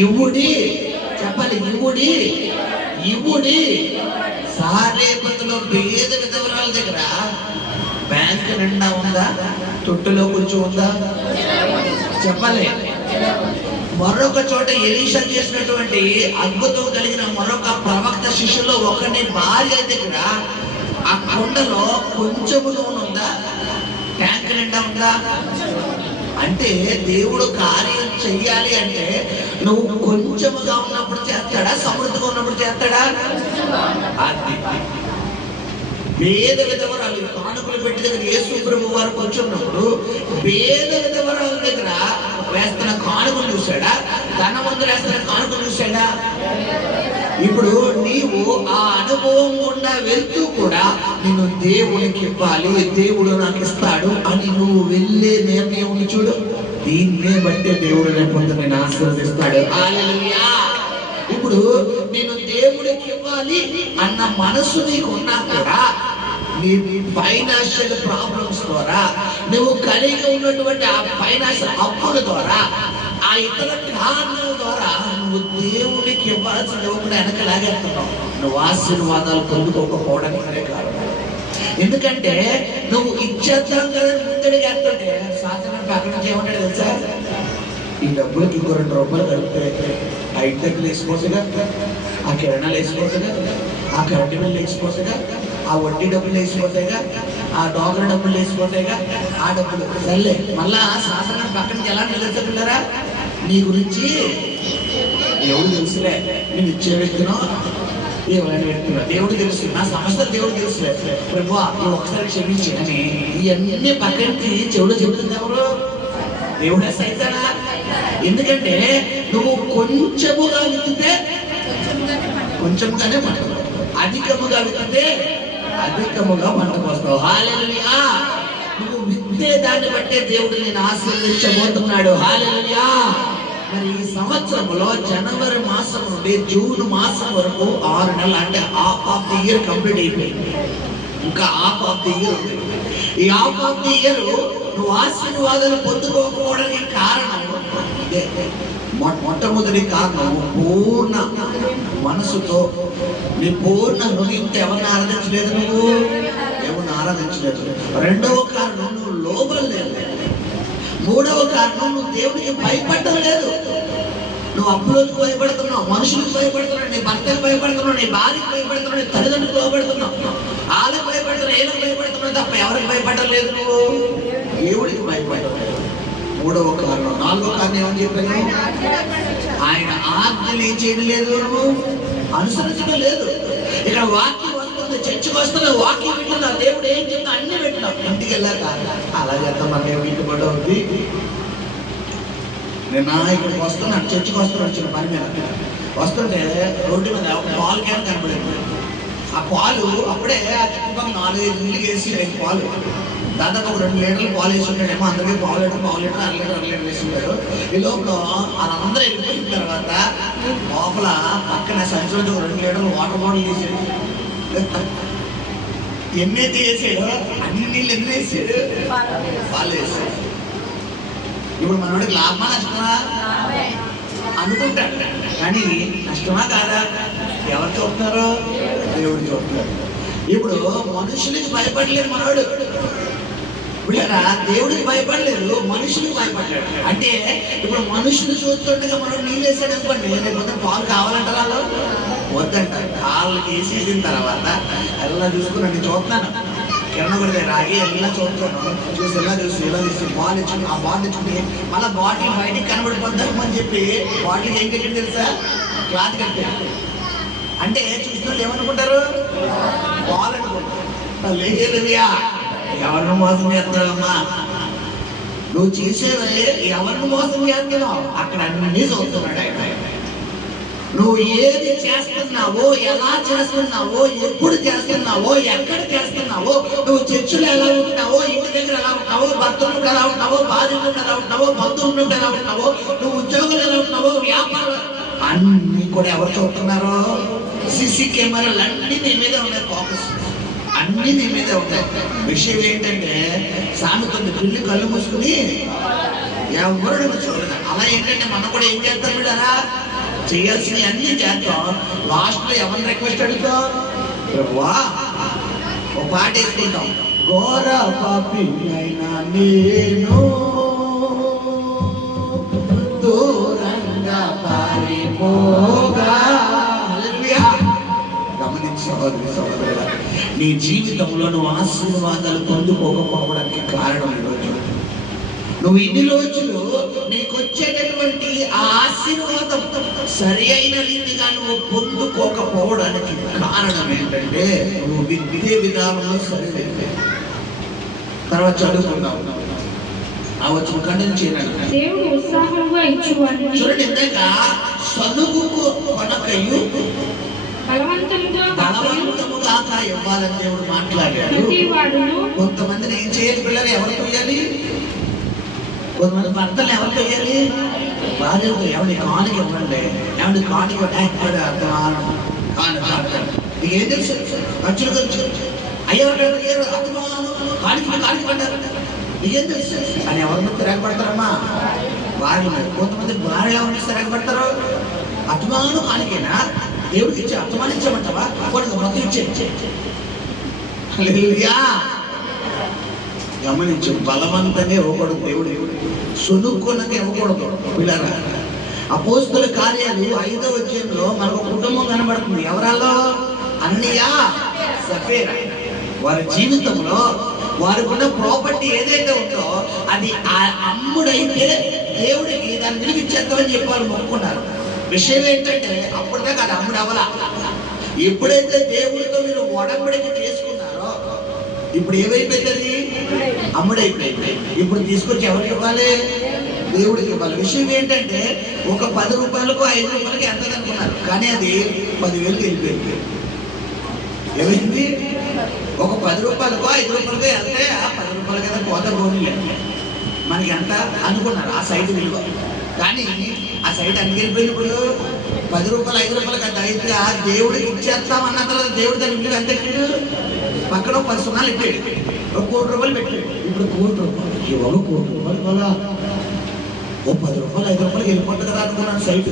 ఇవ్వుడి చెప్పాలి. ఇవ్వుడి సారేపతిలో పేద విధవరాల దగ్గర బ్యాంక్ నిండా ఉందా? తొట్టులో కొంచెం ఉందా? చెప్పాలి. మరొక చోట ఎలీషా చేసినటువంటి అద్భుతం కలిగిన మరొక ప్రవక్త శిష్యుల్లో ఒకరిని భార్య దగ్గర ఆ కొండలో కొంచెము నూనె ఉందా, ట్యాంక్ నిండా ఉందా? అంటే దేవుడు కార్యం చెయ్యాలి అంటే నువ్వు కొంచెముగా ఉన్నప్పుడు చేస్తాడా, సమృద్ధిగా ఉన్నప్పుడు చేస్తాడా? అది పేద విధవరాలు కానుకలు పెట్టి దగ్గర యేసు ప్రభు వారు కూర్చున్నప్పుడు పేద విధవరాల దగ్గర వేస్తున్న కానుకలు చూశాడా, ధనవంతులు వేస్తున్న కానుకలు చూశాడా? ఇప్పుడు నీవు ఆ అనుభవం గుండా వెళ్తూ కూడా నేను దేవునికి ఇవ్వాలి, దేవుడు నాకు ఇస్తాడు అని నువ్వు వెళ్ళే నిర్ణయం చూడు, దీన్నే బట్టి దేవుడు రేపు నేను ఆశీర్వదిస్తాడు. హల్లెలూయా. ఇప్పుడు నేను దేవుడికి ఇవ్వాలి అన్న మనసు నీకు ఉన్నా కూడా నీ ఫైనాన్షియల్ ప్రాబ్లమ్స్ ద్వారా నువ్వు కలిగి ఉన్నటువంటి ఆ ఫైనాన్షియల్ అప్పుల ద్వారా ఆ ఇతర కారణాల ద్వారా నువ్వు దేవుడికి ఇవ్వాల్సిన దేవుడు వెనకలాగేస్తున్నావు. నువ్వు ఆశీర్వాదాలు పొందుకోకపోవడానికి కారణం. ఎందుకంటే నువ్వు ఇచ్చేద్దాం కదా ముందడిగేస్తుంటే సాధారణ అక్కడ నుంచి ఏమంటాడు తెలుసా, ఈ డబ్బులకి ఇంకో 2 రూపాయలు కలిపితే ఆ ఇంటర్లు వేసిపోతుందిగా, ఆ కిరణాలు వేసిపోతుందిగా, ఆ కరెంటు బిల్లు వేసిపోతుందిగా, ఆ వడ్డీ డబ్బులు వేసిపోతాయిగా, ఆ డోకర్ డబ్బులు వేసిపోతాయిగా, ఆ డబ్బులు సర్లే మళ్ళా సాధారణ పక్కన నుంచి ఎలా నిలబెట్టుకుంటారా? నీ గురించి ఎవరు తెలుసులే, నేను ఇచ్చే వ్యక్తినో ఎవరైనా వ్యక్తున్నా దేవుడు తెలుసు, నా సమస్య దేవుడు తెలుసులే, ప్రభు ఒకసారి క్షమించి అని ఇవన్నీ పక్కన చెవుడు చెబుతుంది ఎవరు? దేవుడే సైతానా? ఎందుకంటే నువ్వు కొంచెముగా విత్తితే కొంచెముగానే పంటకు, అధికముగా విత్తితే అధికముగా పంటకు వస్తావు. హల్లెలూయా. నువ్వు విత్తే దాన్ని బట్టే దేవుడు నేను ఆశీర్వదించబోతున్నాడు. హల్లెలూయా. మరి ఈ సంవత్సరంలో జనవరి మాసం నుండి జూన్ మాసం వరకు 6 నెలలు, అంటే half of the year complete అయిపోయింది. ఇంకా హాఫ్ ఆఫ్ ది ఇయర్ ఉంది. ఈ హాఫ్ ఆఫ్ ది ఇయర్ నువ్వు ఆశీర్వాదాలు పొందుకోకపోవడానికి కారణం ఇదే. మొట్టమొదటి కారణం పూర్ణ మనసుతో నీ పూర్ణ హృదయంతో ఎవరిని ఆరాధించలేదు, నువ్వు ఎవరిని ఆరాధించలేదు. రెండవ కారణం నువ్వు లోబడలేదు. మూడవ కారణం నువ్వు దేవుడికి భయపడటం లేదు. నువ్వు అప్పులకు భయపడుతున్నావు, మనుషులకు భయపడుతున్నావు, నీ భర్తకు భయపడుతున్నావు, నీ భార్యకు భయపడుతున్నావు, నీ తల్లిదండ్రులకు భయపడుతున్నావు, వాళ్ళకి భయపడుతున్నావు, ఏళ్ళకి భయపడుతున్నావు తప్ప ఎవరికి భయపడలేదు, నువ్వు దేవుడికి భయపడలేదు. మూడవ కారణం. నాలుగో కారణం ఏమని చెప్పాను? ఆయన ఆజ్ఞలు ఏం చేయడం లేదు, నువ్వు అనుసరించడం లేదు. ఇక్కడ వాక్యం వస్తుంది, చర్చకు వస్తున్న వాక్యం వింటున్నా, దేవుడు ఏం చెప్తా అన్ని పెట్టినావు. ఇంటికి వెళ్ళాక అలా చేద్దాం, మన దేవుడు ఇంటి పడ ఉంది. నేను ఇక్కడికి వస్తున్నాను, చర్చకు వస్తున్నాను, చిన్న పని మీద వస్తుంటే రోడ్డు మీద పాలు క్యాన్ కనపడింది. ఆ పాలు అప్పుడే చుట్టుపక్కల 4-5 ఇల్లు వేసి పాలు దాదాపు ఒక 2 లీటర్లు పాలు వేసి ఉంటాడేమో, అందరికీ పావు లీటర్ 1.5 లీటర్ వేసి ఉంటాడు. ఈ లోపల వాళ్ళందరూ వెళ్ళిపోయిన తర్వాత లోపల పక్కన సంచులతో 2 లీటర్లు వాటర్ బాటిల్ వేసాడు. ఎన్నైతే వేసాడు అన్ని నీళ్ళు ఎన్ని వేసాడు, పాలు వేసాడు. ఇప్పుడు మనోడికి లాభమా నష్టమా అనుకుంటాడు, కానీ నష్టమా కాదా? ఎవరు చూస్తున్నారు? దేవుడు చూస్తున్నారు. ఇప్పుడు మనుషులకి భయపడలేదు మనోడు, వీళ్ళరా దేవుడికి భయపడలేదు, మనుషులకు భయపడ్డాడు. అంటే ఇప్పుడు మనుషులు చూస్తుండగా మనోడు నీళ్ళు వేసాడు అనుకోండి, లేకపోతే పాలు కావాలంటారు, వాళ్ళు వద్దంటారు. కాళ్ళకి వేసేసిన తర్వాత ఎలా చూసుకుని నేను చూస్తున్నాను, కిరణ్ కూడా రాగి ఎలా చూస్తాను, చూసి ఎలా చూసి బాల్ ఇచ్చుకుని ఆ బాల్ ఇచ్చుకుని మళ్ళీ బాటిల్ బయటికి కనబడిపోద్దాం అని చెప్పి బాటిల్కి ఏం కట్టాడు తెలుసా? క్లాత్ కట్టాడు. అంటే చూసిన ఏమనుకుంటారు? బాల్ అనుకుంటారు. లేదుయా, ఎవరిని మోసం చేస్తున్నావమ్మా, నువ్వు చేసేవే ఎవరిని మోసం చేస్తున్నావు, అక్కడ అన్ని చూస్తున్నాడు ఆయన. నువ్వు ఏది చేస్తున్నావో, ఎలా చేస్తున్నావో, ఎప్పుడు చేస్తున్నావో, ఎక్కడ చేస్తున్నావో, నువ్వు చర్చిలో ఎలా ఉంటావో, ఇంటి దగ్గర ఎలా ఉంటావో, భర్తలు ఎలా ఉంటావో, భార్యలు ఎలా ఉంటావో, బంధువులు ఎలా ఉంటావో, నువ్వు ఉద్యోగులు ఎలా ఉంటావో, వ్యాపారం అన్ని కూడా ఎవరు చూస్తున్నారు? సిసి కెమెరాలు అన్ని నీ మీద ఉన్నాయి, ఫోకస్ అన్ని నీ మీదే ఉంటాయి. విషయం ఏంటంటే సామెత పిల్లి కళ్ళు మూసుకుని ఎవరు చూడదు. అలా ఏంటంటే మనం కూడా ఏం చేస్తాం వీళ్ళరా, చేయాల్సినవి అన్ని చేస్తాం. లాస్ట్ లో ఎవరిని రిక్వెస్ట్ అడుగుతాం? ప్రభువా ఒక పాట వేసుకుంటాం, ఘోర పాపి అయినా నేను దూరంగా పారిపోగా. సహోదరి సహోదరుడా, నీ జీవితంలో నువ్వు ఆశీర్వాదాలు పొందుకోకపోవడానికి కారణం ఈరోజు నువ్వు ఇన్ని రోజులు నీకు వచ్చేటటువంటి ఆ ఆశీర్వాదం సరి అయిన రీతిగా నువ్వు పొందుకోకపోవడానికి కారణం ఏంటంటే నువ్వు విద్య విధానంలో సరిలేదు. తర్వాత చదువుకున్నావు ఆ వచ్చిన కంటిన్యూ చేయాలి. దేవుడు ఉత్సాహంగా ఇచ్చువాడు. చూడండి, ఇందాక సనుగుకు కొనకయు బలవంతముగా ఇవ్వాలని దేవుడు మాట్లాడాడు. కొంతమందిని ఏం చేయాలి? పిల్లలు ఎవరు తోయాలి? కొంతమంది భర్తలు ఎవరు తోయాలి? భార్యతో. ఎవరి కానుక ఇవ్వండి, ఎవరి కానుక ఏం తెలుసు? ఖర్చులు అయ్యో కానుక పడ్డారు, నీకేం తెలుసు అని ఎవరి మీద తిరగబడతారమ్మా? భార్య మీద. కొంతమంది భార్య ఎవరి మీద తిరగబడతారు? అత్మాను కానికైనా దేవుడికి ఇచ్చే అత్మాను ఇచ్చామంటావా? వాడికి మొత్తం ఇచ్చే. హల్లెలూయా. గమనించు, బలవంతంగా ఇవ్వకూడదు. దేవుడు సునుక్కునగా ఇవ్వకూడదు. పిల్లరా, అపోస్తలుల కార్యాలు 5వ అధ్యాయంలో మనకు కుటుంబం కనబడుతుంది. ఎవరాలో? అన్నయ్య, సఫీరా. వారి జీవితంలో వారికి ఉన్న ప్రాపర్టీ ఏదైతే ఉందో అది అమ్ముడైతే దేవుడికి దాన్ని వినిపించేద్దామని చెప్పి వాళ్ళు మొక్కుకున్నారు. విషయం ఏంటంటే అప్పటిదాకా అది అమ్ముడు అవ్వాల. ఎప్పుడైతే దేవుడితో మీరు ఒడంబడిక చేసుకున్నారో ఇప్పుడు ఏమైపోయింది? అమ్ముడైపోయింది. ఇప్పుడు తీసుకొచ్చి ఎవరికి ఇవ్వాలి? దేవుడికి ఇవ్వాలి. విషయం ఏంటంటే ఒక 10 రూపాయలకు 5 రూపాయలకి ఎంత అనుకున్నారు, కానీ అది 10,000కి వెళ్ళిపోయింది. ఏమైంది? ఒక 10 రూపాయలకు 5 రూపాయలకు వెళ్తే ఆ 10 రూపాయల కదా కోత పోనీలే మనకి ఎంత అనుకున్నారు ఆ సైట్ విలువ. కానీ ఆ సైట్ అన్ని వెళ్ళిపోయింది. ఇప్పుడు 10 రూపాయలు 5 రూపాయలకి అంత అయితే దేవుడికి ఇచ్చేస్తామన్న తర్వాత దేవుడు దాని విలువ ఎంత పెట్టాడు? పక్కన 10 సున్నాలు పెట్టాడు, 1 కోటి రూపాయలు పెట్టాడు. ఇప్పుడు 1 కోటి రూపాయలు ఇవాళ 1 కోటి రూపాయలు వల్ల ఓ 10 రూపాయలు 5 రూపాయలకి వెళ్ళిపోతుంది కదా అనుకున్నాను సైట్.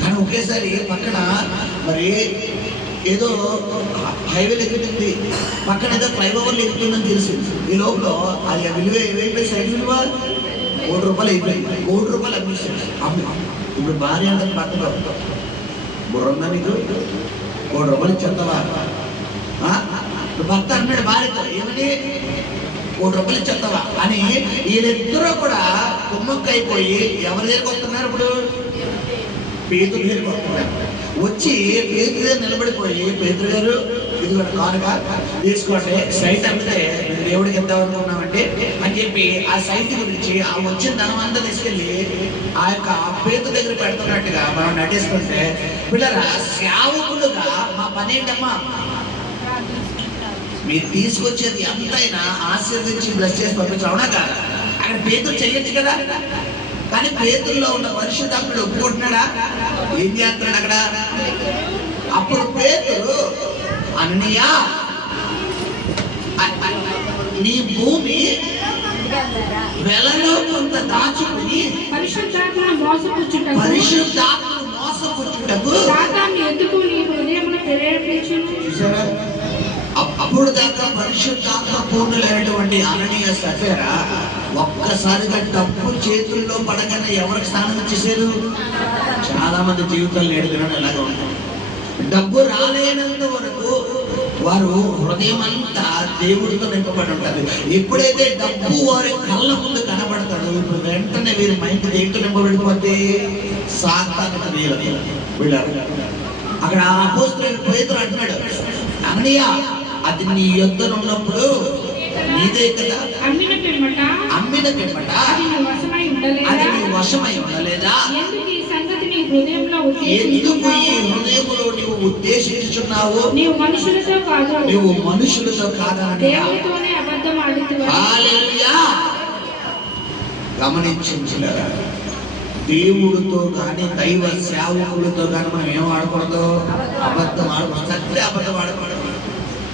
కానీ ఒకేసారి పక్కన మరి ఏదో హైవేలు ఎక్కుతుంది, పక్కన ఏదో ఫ్లైఓవర్లు ఎక్కుతుందని తెలిసింది. ఈ లోపల అది విలువ ఏమైపోయి సైట్ విలువ 1 కోటి రూపాయలు అయిపోయింది. 1 కోటి రూపాయలు అమ్మిస్తాడు. ఇప్పుడు భార్య అంటే పక్కన బుర్రందా మీకు? 1 కోటి రూపాయలు ఇచ్చేస్తావా? భర్త అన్నాడు భార్యతో, ఏమని? 1 కోటి రూపాయలు ఇచ్చేస్తావా అని. వీళ్ళిద్దరూ కూడా కుమ్మక్క అయిపోయి ఎవరి దగ్గరికి వస్తున్నారు? ఇప్పుడు పేతురు దగ్గరికి వస్తున్నారు. వచ్చి పేతురు దగ్గర నిలబడిపోయి, పేతురు గారు ఇది కూడా కానుక తీసుకోండి, సైట్ అమ్మితే దేవుడికి ఎంత అనుకున్నామంటే అని చెప్పి ఆ సైట్ గురించి ఆ వచ్చిన ధనం అంతా తీసుకెళ్ళి ఆ యొక్క పేతురు దగ్గర పెడుతున్నట్టుగా మనం నటిస్తుంటే, పిల్లరా సేవకులుగా మా పని ఏంటమ్మా? మీరు తీసుకొచ్చేది ఎంతైనా ఆశీర్వదించి బ్లెస్ చేసి పంపించడం, అవునా కాదా? అక్కడ పేతురు చెయ్యొచ్చు కదా. కానీ పేతుల్లో ఉన్న పరిశుద్ధాత్ముడు ఒప్పుకుంటున్నాడా? ఏం చేస్తున్నాడు అక్కడ? అప్పుడు పేతురు, అన్నయ్య నీ భూమి వెలలో కొంత దాచుకుని పరిశుద్ధాత్మను మోసపుచ్చుటకు సాతాను ఎందుకు నీ హృదయమును ప్రేరేపించును? అప్పుడు దాకా పరిశుద్ధాత్మ పూర్ణులైనటువంటి అననీయ సఫీరా ఒక్కసారిగా డబ్బు చేతుల్లో పడగానే ఎవరికి స్నానం ఇచ్చేసారు? చాలా మంది జీవితాలు నేడుతున్నాడు ఎలాగ ఉంటాం. డబ్బు రాలేనంత వరకు వారు హృదయం అంతా దేవుడితో నింపబడి ఉంటారు. ఎప్పుడైతే డబ్బు వారి కళ్ళ ముందు కనబడతాడో ఇప్పుడు వెంటనే వీరి మైండ్ దేంట్లో నింపబడిపోతే సాతానుకు వీళ్ళారు. అక్కడ అపోస్తలుడైన పేతురు అంటున్నాడు, అన్నయ్య అది నీ యొద్ద ఉన్నప్పుడు నీదే కదా, అమ్మిన పిమ్మట అది నీ వశమై ఉండలేదా? ఎందుకు ఈ సంగతి నీ హృదయంలో నీవు ఉద్దేశించుచున్నావు? నీవు మనుషులతో కాదు, దేవుడితోనే అబద్ధం ఆడుతున్నావు. హల్లెలూయా. గమనించులారా, దేవుడితో కానీ దైవ సేవకులతో కానీ మనం ఏం ఆడకూడదు? అబద్ధం ఆడకూడదు. సత్య అబద్ధం ఆడకూడదు.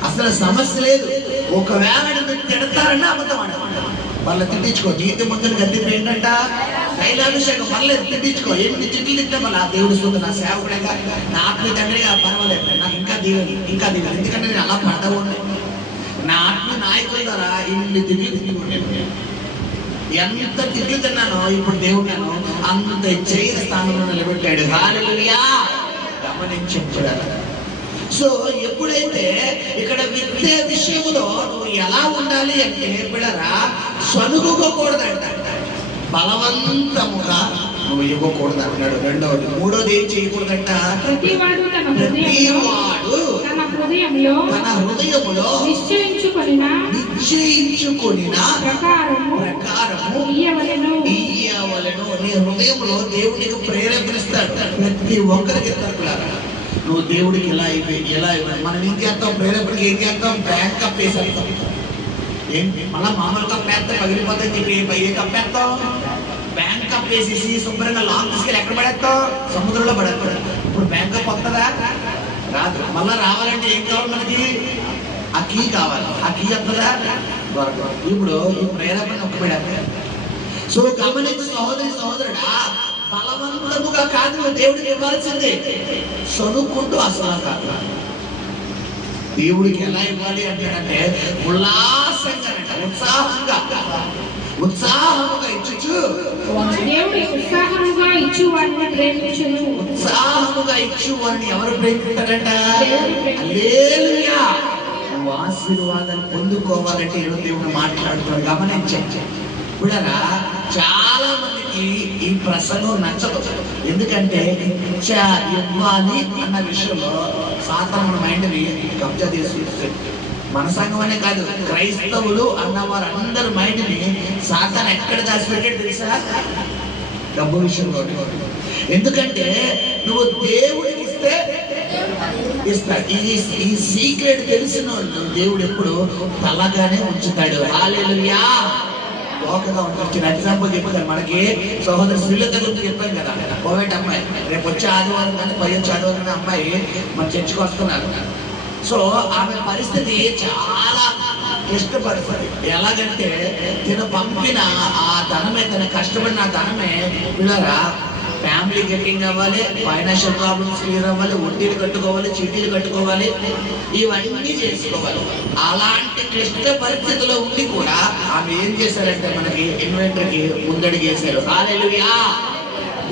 అసలు సమస్య లేదు. ఒకవేళ మీరు తిడతారన్నా అబద్ధం ఆడకూడదు. వాళ్ళ తిట్టించుకో. జీవితం ముందు గద్దె ఏంటంట? తైలాభిషేకం. మళ్ళీ తిట్టించుకో. ఎన్ని తిట్లు తింటే మళ్ళీ ఆ దేవుడి సొంత నా సేవకుడేగా, నా ఆత్మీయ తండ్రిగా పర్వాలేదు, నాకు ఇంకా దీవెని. ఎందుకంటే నేను అలా పడతా ఉన్నాను. నా ఆత్మీయ నాయకుల ద్వారా ఇన్ని తిట్లు ఎంత తిట్లు తిన్నానో ఇప్పుడు దేవుడు నన్ను అంత చేయని స్థానంలో నిలబెట్టాడు. హల్లెలూయా. గమనించాడు. సో ఎప్పుడైతే ఇక్కడ విద్య విషయంలో నువ్వు ఎలా ఉండాలి అంటే పిల్లరా, సనుగుకోకూడదంట, బలవంతముగా నువ్వు ఇవ్వకూడదు అంటున్నాడు. రెండవది. మూడోది ఏం చేయకూడదంట, ప్రతివాడు తన హృదయములో నిశ్చయించుకొనిన ప్రకారము ఇయ్యవలెను. నీ హృదయంలో దేవునికి ప్రేరేపణిస్తాడు. ప్రతి ఒక్కరికి ఇస్తారు. నువ్వు దేవుడికి ఎలా ఇవ్వాలి. మనం ఏం చేస్తాం, ప్రేరేపణకి ఏం చేస్తాం, బ్యాంక్ కప్ వేసేస్తాం. ఏంటి మళ్ళీ మామూలు కప్ వేస్తే పగిలిపోతాయి చెప్పి ఏ కప్ వేస్తాం, బ్యాంక్ కప్ వేసేసి శుభ్రంగా లాంగ్ తీసుకెళ్ళి ఎక్కడ పడేస్తాం, సముద్రంలో పడేస్తాం. ఇప్పుడు బ్యాంక్ కప్ వస్తుందా, రాదు. మళ్ళీ రావాలంటే ఏం కావాలి మనకి, ఆ కీ కావాలి. ఆ కీ వస్తుందా, ఇప్పుడు ఈ ప్రేరేపణ ఒక పెడ. సో గమనించి సహోదరుడా, బలవంతముగా కాదు దేవుడికి ఇవ్వాల్సిందే, చదువుకుంటూ అసలు కాదు. దేవుడికి ఎలా ఇవ్వాలి అంటే ఉల్లాసంగా, ఉత్సాహముగా ఇచ్చు. ఉత్సాహముగా ఇచ్చు వారిని ఎవరు ప్రేమిస్తారంట, హల్లెలూయా. నువ్వు ఆశీర్వాదాలు పొందుకోవాలంటే ఈరోజు దేవుడు మాట్లాడుతున్నాడు. గమనించండి పిల్లరా, చాలా మందికి ఈ ప్రసంగం నచ్చదు. ఎందుకంటే ఇవ్వాలి అన్న విషయంలో సాతాను మైండ్ని కబ్జా చేసుకుంటాడు. మన సంఘం అనే కాదు, క్రైస్తవులు అన్న వారందరి మైండ్ని సాతాను ఎక్కడ దాచిపెట్టాడు తెలుసా, డబ్బు విషయంలో. ఎందుకంటే నువ్వు దేవుడికి ఇస్తాడు. ఈ సీక్రెట్ తెలిసిన వాళ్ళు దేవుడు ఎప్పుడు తలగానే ఉంచుతాడు. హల్లెలూయా. లోకగా ఉంటుంది. ఎగ్జాంపుల్ చెప్తాను. మనకి సహోదరు శ్రీలత గురించి చెప్పాను కదా, కోవేట అమ్మాయి. రేపు వచ్చే ఆదివారం కానీ పై వచ్చే ఆదివారం అమ్మాయి మన చర్చికి వస్తున్నారు. సో ఆమె పరిస్థితి చాలా ఇష్టపడుతుంది. ఎలాగంటే తిన పంపిన ఆ ధనమే, తన కష్టపడిన ఆ ధనమే పిల్లరా ఫ్యామిలీ గెట్టింగ్ అవ్వాలి, ఫైనాన్షియల్ ప్రాబ్లమ్స్ క్లియర్ అవ్వాలి, వడ్డీలు కట్టుకోవాలి, చీటీలు కట్టుకోవాలి, ఇవన్నీ చేసుకోవాలి. అలాంటి క్లిష్ట పరిస్థితిలో ఉండి కూడా ఆమె ఏం చేశారంటే మనకి ఇన్వెంటర్కి ముందడిగేశారు. హల్లెలూయా.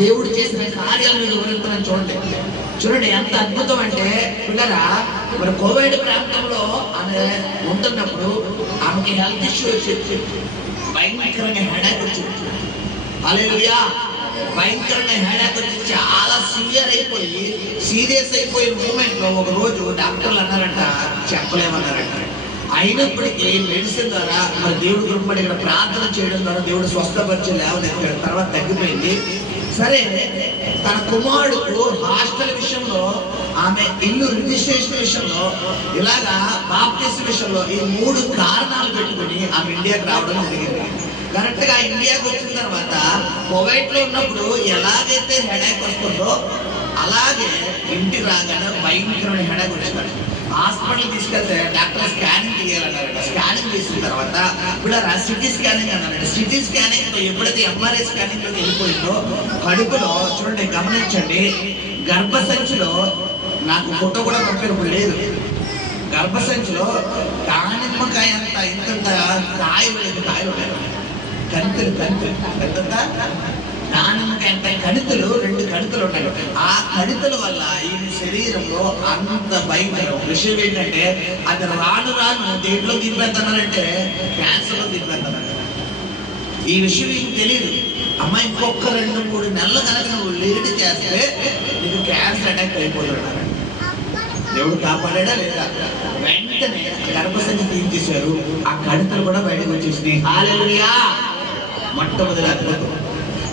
దేవుడు చేసిన కార్యాలను వివరిస్తున్నాను చూడండి ఎంత అద్భుతం అంటే పిల్లరా, మరి కోవిడ్ ప్రాంతంలో ఆమె ఉంటున్నప్పుడు ఆమెకి హెల్త్ ఇష్యూ వచ్చి భయంకరంగా హెడేక్ వచ్చింది. హల్లెలూయా. భయంకరంగా హెడేక్ వచ్చి చాలా సీరియస్ అయిపోయిన మూమెంట్ లో ఒక రోజు డాక్టర్లు అన్నారంట, చెప్పలేమన్నారంట. అయినప్పటికీ మెడిసిన్ ద్వారా మరి దేవుడు కృపడి ఇక్కడ ప్రార్థన చేయడం ద్వారా దేవుడు స్వస్థపరిచి లేవనెత్తాడు. తర్వాత తగ్గిపోయింది. సరే, తన కుమారుడుకు హాస్టల్ విషయంలో, ఆమె ఇల్లు రిజిస్ట్రేషన్ విషయంలో, ఇలాగా బాప్టిస్ట్ విషయంలో ఈ 3 కారణాలు పెట్టుకుని ఆమె ఇండియాకి రావడం జరిగింది. కరెక్ట్ గా ఇండియాకి వచ్చిన తర్వాత కువైట్ లో ఉన్నప్పుడు ఎలాగైతే హెడేక్ వస్తుందో అలాగే ఇంటికి రాగానే భయంకరమైన హెడేక్ వచ్చినాడు. హాస్పిటల్ తీసుకెళ్తే డాక్టర్ స్కానింగ్ తీయాలన్నారట. స్కానింగ్ తీసిన తర్వాత ఇప్పుడు సిటీ స్కానింగ్ అన్నారంట. సిటీ స్కానింగ్ లో ఎప్పుడైతే ఎంఆర్ఐ స్కానింగ్ లోకి వెళ్ళిపోయిందో కడుపులో చూడండి, గమనించండి, గర్భసంచిలో నాకు ఫోటో కూడా పంపినప్పుడు లేదు. గర్భసంచిలో దానిమ్మకాయ అంత ఇంత కాయలు లేదు, కణితులు దానిమ్మకాయ అంత కణితులు 2 కణితులు ఉంటాయి. ఆ కణితుల వల్ల ఈ శరీరంలో అంత భయంకరం. విషయం ఏంటంటే అది రాను దేంట్లో దింపేస్తున్నారంటే క్యాన్సర్లో దింపేస్తున్నారు. ఈ విషయం మీకు తెలియదు. అమ్మాయి ఇంకొక 2-3 నెలలు కనుక నువ్వు లేట్ చేస్తే నీకు క్యాన్సర్ అటాక్ అయిపోతున్నాడు. దేవుడు కాపాడా లేదా? వెంటనే గర్భసంచి తీయించేశారు. ఆ కణితులు కూడా బయటకు వచ్చేసినాయి. హల్లెలూయా. మొట్టమొదటి అద్భుతం.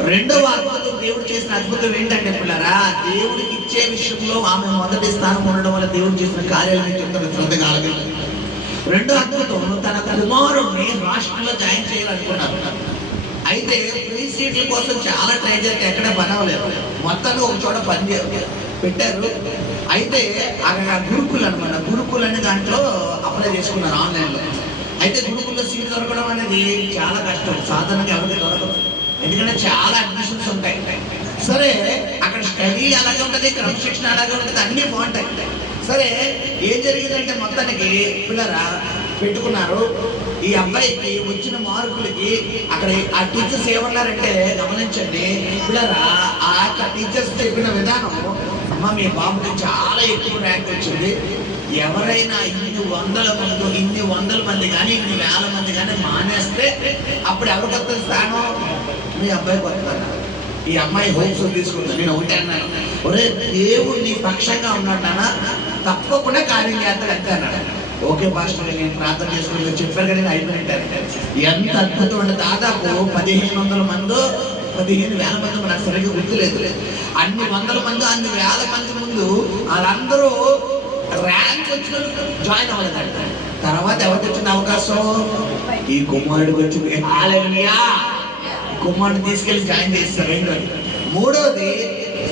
రెండవ అద్భుతం, దేవుడు చేసిన అద్భుతం ఏంటంటే పిల్లరా, దేవుడికి ఇచ్చే విషయంలో ఆమె మొదటి స్థానం ఉండడం వల్ల దేవుడు చేసిన కార్యాలను చెప్తాను శ్రద్ధగా. రెండో అద్భుతం, తన కుమారుడిని హాస్టల్లో జాయిన్ చేయాలనుకున్నారు. అయితే ఫ్రీ సీట్ల కోసం చాలా ట్రై చేస్తే ఎక్కడ పని అవ్వలేదు. మొత్తాన్ని ఒక చోట పని పెట్టారు. అయితే అక్కడ గురుకులు అనమాట. గురుకులు అనే దాంట్లో అప్లై చేసుకున్నారు ఆన్లైన్లో. అయితే గురుకుల్లో సీట్ దొరకడం అనేది చాలా కష్టం, సాధారణంగా ఎవరికి దొరకదు. ఎందుకంటే చాలా అడ్మిషన్స్ ఉంటాయి. సరే, అక్కడ స్టడీ అలాగే ఉంటుంది, క్రమశిక్షణ అలాగే ఉంటుంది, అన్నీ బాగుంటాయి. సరే, ఏం జరిగిందంటే మొత్తానికి పిల్లరా పెట్టుకున్నారు. ఈ అబ్బాయికి వచ్చిన మార్కులకి అక్కడ ఆ టీచర్స్ ఏమన్నారంటే, గమనించండి పిల్లరా, ఆ టీచర్స్ చెప్పిన విధానం అమ్మ మీ బాబుకి చాలా ఎక్కువ ర్యాంక్ వచ్చింది, ఎవరైనా ఇన్ని వందల మంది కానీ ఇన్ని వేల మంది కానీ మానేస్తే అప్పుడు ఎవరికి వస్తుంది స్థానం? మీ అబ్బాయికి వస్తుంది. ఈ అమ్మాయి హోప్స్ తీసుకుంది. నేను ఒకటే అన్నాను, ఒరే దేవుడు నీ పక్షంగా ఉన్నాడు నాన్న, తప్పకుండా కార్యం చేస్తాడు అంతే అన్నాడు. ఓకే పాస్టర్ నేను ప్రార్థన చేసుకుని చెప్పారు కానీ అయిపోయింటారు. ఎంత అద్భుతం అంటే దాదాపు 1500 మందో 15,000 మంది నాకు సరిగ్గా గుర్తులేదు. అన్ని వందల మంది అన్ని వేల మంది ముందు వాళ్ళందరూ ర్యాంక్ వచ్చిన జాయిన్ అవ్వలేదంట. తర్వాత ఎవరికి వచ్చిన అవకాశం? ఈ కుమారుడికి వచ్చింది. హల్లెలూయా! కుమారుడిని తీసుకెళ్లి జాయిన్ చేస్తారు. రెండోది. మూడోది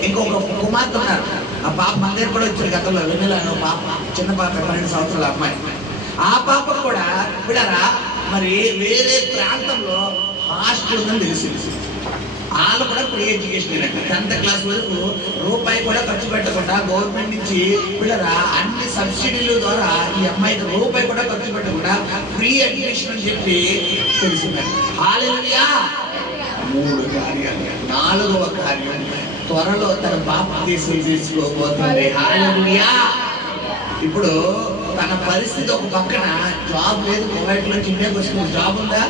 ఇంకొక కుమార్తె ఉన్నారు. ఆ పాప మన దగ్గర కూడా వచ్చారు గతంలో. వెన్నెల పాప, చిన్న పాప, 12 సంవత్సరాల అమ్మాయి. ఆ పాప కూడా విడరా మరి వేరే ప్రాంతంలో హాస్టల్ ఉందని తెలిసింది. వాళ్ళు కూడా ఫ్రీ ఎడ్యుకేషన్ అండి. 10th క్లాస్ వరకు రూపాయి కూడా ఖర్చు పెట్టకుండా గవర్నమెంట్ నుంచి పిల్లరా అన్ని సబ్సిడీల ద్వారా ఈ అమ్మాయికి రూపాయి కూడా ఖర్చు పెట్టకుండా ఫ్రీ ఎడ్యుకేషన్ అని చెప్పి తెలిసిందండి. హల్లెలూయా! 3 కార్యాలు. 4వ కార్యం త్వరలో తన బాప్తిసం తీసుకోబోతుంది. హల్లెలూయా! ఇప్పుడు తన పరిస్థితి ఒక పక్కన జాబ్ లేదు, కువైట్లో ఇండియాకి వస్తుంది. జాబ్ ఉందా?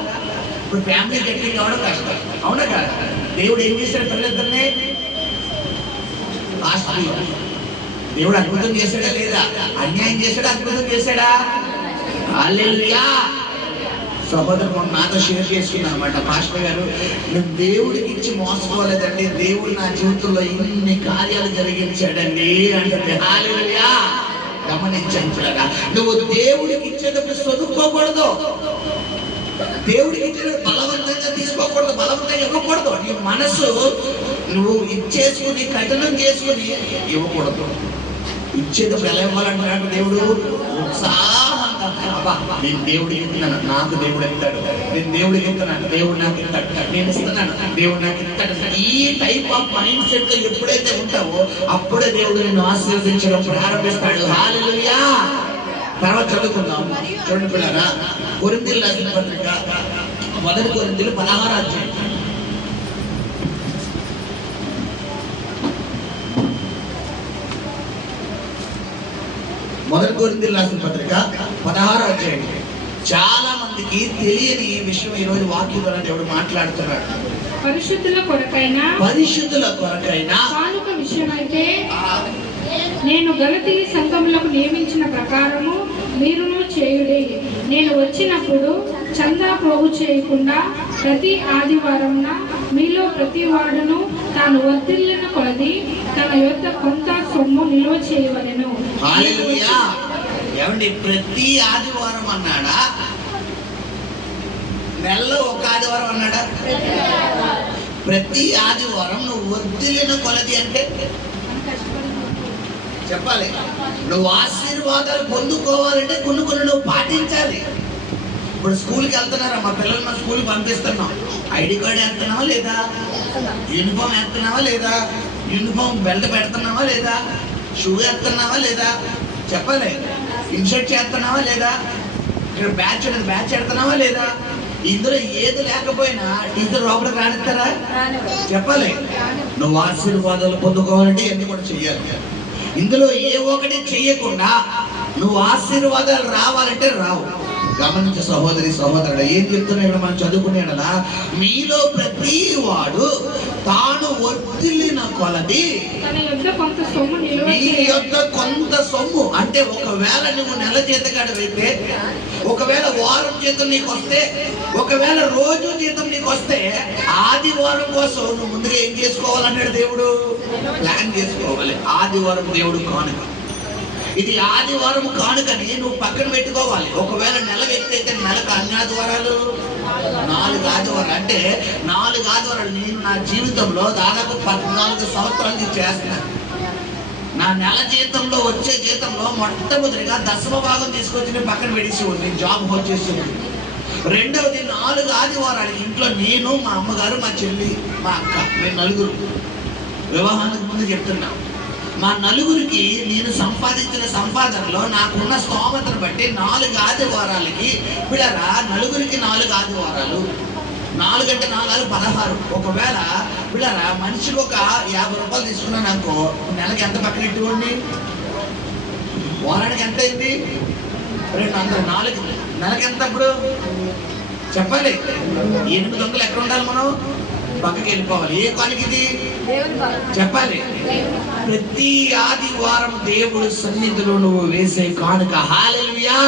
ఇప్పుడు ఫ్యామిలీ గెట్టింగ్ అవడం కష్టం. అవునా కాదు? దేవుడు ఏం చేశాడు? పిల్లలిద్దరిని దేవుడు అద్భుతం చేశాడా లేదా? అన్యాయం చేశాడా? అద్భుతం చేశాడా? హల్లెలూయా! సహోదరు నాతో షేర్ చేసుకున్నాను అనమాట. పాస్టర్ గారు నేను దేవుడికి ఇచ్చి మోసపోలేదండి, దేవుడు నా జీవితంలో ఇన్ని కార్యాలు జరిగించాడండి అంటే. హల్లెలూయా! గమనించండి, నువ్వు దేవుడికి ఇచ్చేటప్పుడు చదువుకోకూడదు, దేవుడికి ఇచ్చేది బలవంతంగా తీసుకోకూడదు, బలవంతంగా ఇవ్వకూడదు. నీ మనసు నువ్వు ఇచ్చేసుకుని కఠినం చేసుకుని ఇవ్వకూడదు. ఇచ్చేటప్పుడు ఎలా ఇవ్వాలంటున్నాడు దేవుడు? ఉత్సాహంగా, నేను దేవుడికి ఇస్తున్నాను, నాకు దేవుడు ఇస్తాడు, నేను దేవుడికి ఇస్తున్నాను, దేవుడు నాకు ఇస్తాడు, నేను ఇస్తున్నాను, దేవుడు నాకు ఇస్తాడు. ఈ టైప్ ఆఫ్ మైండ్ సెట్ లో ఎప్పుడైతే ఉంటావో అప్పుడే దేవుడు నిన్ను ఆశీర్వదించడం ప్రారంభిస్తాడు. హల్లెలూయా! తర్వాత చదువుకుందాం. చూడండి పిల్లరా, కొరింథీయులకు రాసిన పత్రిక 1 కొరింథీయులు 16వ అధ్యాయం. మొదటి కొరింథీయులకు రాసిన పత్రిక 16వ అధ్యాయం. చాలా మందికి తెలియని విషయం ఈ రోజు వాక్యం ద్వారా దేవుడు మాట్లాడుతున్నాడు. పరిశుద్ధుల కొరకైనా కానుక విషయమైతే నేను గలతీ సంఘములకు నియమించిన ప్రకారము మీరును చేయుడి. నేను వచ్చినప్పుడు చందా పోగు చేయకుండా ప్రతి ఆదివారమున మీలో ప్రతి వాడును తాను వర్ధిల్లిన కొలది తన యొక్క కొంత సొమ్ము నిల్వ చేయవలెను. హల్లెలూయా! ఏమండి, ప్రతి ఆదివారం అన్నాడా? నెలలో ఒక ఆదివారం అన్నాడా? ప్రతి ఆదివారం నువ్వు వర్ధిల్లిన కొలది అంటే చెప్పాలి. నువ్వు ఆశీర్వాదాలు పొందుకోవాలంటే కొన్ని నువ్వు పాటించాలి. ఇప్పుడు స్కూల్కి వెళ్తున్నారా? మా పిల్లలు మా స్కూల్కి పంపిస్తున్నాం. ఐడి కార్డ్ వేస్తున్నావా లేదా? యూనిఫామ్ వేస్తున్నావా లేదా? యూనిఫామ్ బెల్ట్ పెడుతున్నావా లేదా? షూ వేస్తున్నావా లేదా? చెప్పాలి. ఇన్షర్ట్ చేస్తున్నావా లేదా? ఇక్కడ బ్యాచ్ పెడుతున్నావా లేదా? ఇందులో ఏది లేకపోయినా టీచర్ లోపలికి రానిస్తారా? చెప్పాలి. నువ్వు ఆశీర్వాదాలు పొందుకోవాలంటే ఎన్ని కూడా చెయ్యాలి. ఇందులో ఏ ఒకటి చెయ్యకుండా నువ్వు ఆశీర్వాదాలు రావాలంటే రావు. గమనించే సహోదరి సహోదరుడు ఏం చెప్తున్నాడు? మనం చదువుకునేలా మీలో ప్రతి వాడు తాను వర్ధిల్లిన కొలది నీ యొక్క కొంత సొమ్ము అంటే ఒకవేళ నువ్వు నెల జీతగాడివైతే, ఒకవేళ వారం జీతం నీకు వస్తే, ఒకవేళ రోజు జీతం నీకు వస్తే ఆదివారం కోసం నువ్వు ముందుగా ఏం చేసుకోవాలన్నాడు దేవుడు? ప్లాన్ చేసుకోవాలి. ఆదివారం దేవుడు కానుక, ఇది ఆదివారం కానుకని నువ్వు పక్కన పెట్టుకోవాలి. ఒకవేళ నెల వ్యక్తి అయితే నెలకు అన్ని ఆదివారాలు 4 ఆదివారాలు అంటే 4 ఆదివారాలు. నేను నా జీవితంలో దాదాపు 14 సంవత్సరాల నుంచి చేస్తున్నాను. నా నెల జీతంలో వచ్చే జీతంలో మొట్టమొదటిగా 10వ భాగం తీసుకొచ్చి నేను పక్కన పెట్టేసి నేను జాబ్ హోల్డ్ చేస్తున్నాను. రెండవది 4 ఆదివారాలకి ఇంట్లో నేను, మా అమ్మగారు, మా చెల్లి, మా అక్క, మేము 4 వివాహానికి ముందు చెప్తున్నాం. మా 4కి నేను సంపాదించిన సంపాదనలో నాకున్న స్తోమతను బట్టి 4 ఆదివారాలకి పిల్లరా 4కి 4 ఆదివారాలు 4 అంటే 4 16. ఒకవేళ పిల్లరా మనిషికి ఒక 50 రూపాయలు తీసుకున్నాను అనుకో, నెలకి ఎంత పక్కన పెట్టుకోండి, వారానికి ఎంత అయింది? 200. 4 నెలకి ఎంత అప్పుడు చెప్పాలి? 800 ఎక్కడ ఉండాలి మనం? పక్కకి వెళ్ళిపోవాలి. ఏ కానుక ఇది చెప్పాలి? ప్రతి ఆదివారం దేవుడి సన్నిధిలో నువ్వు వేసే కానుక. హల్లెలూయా.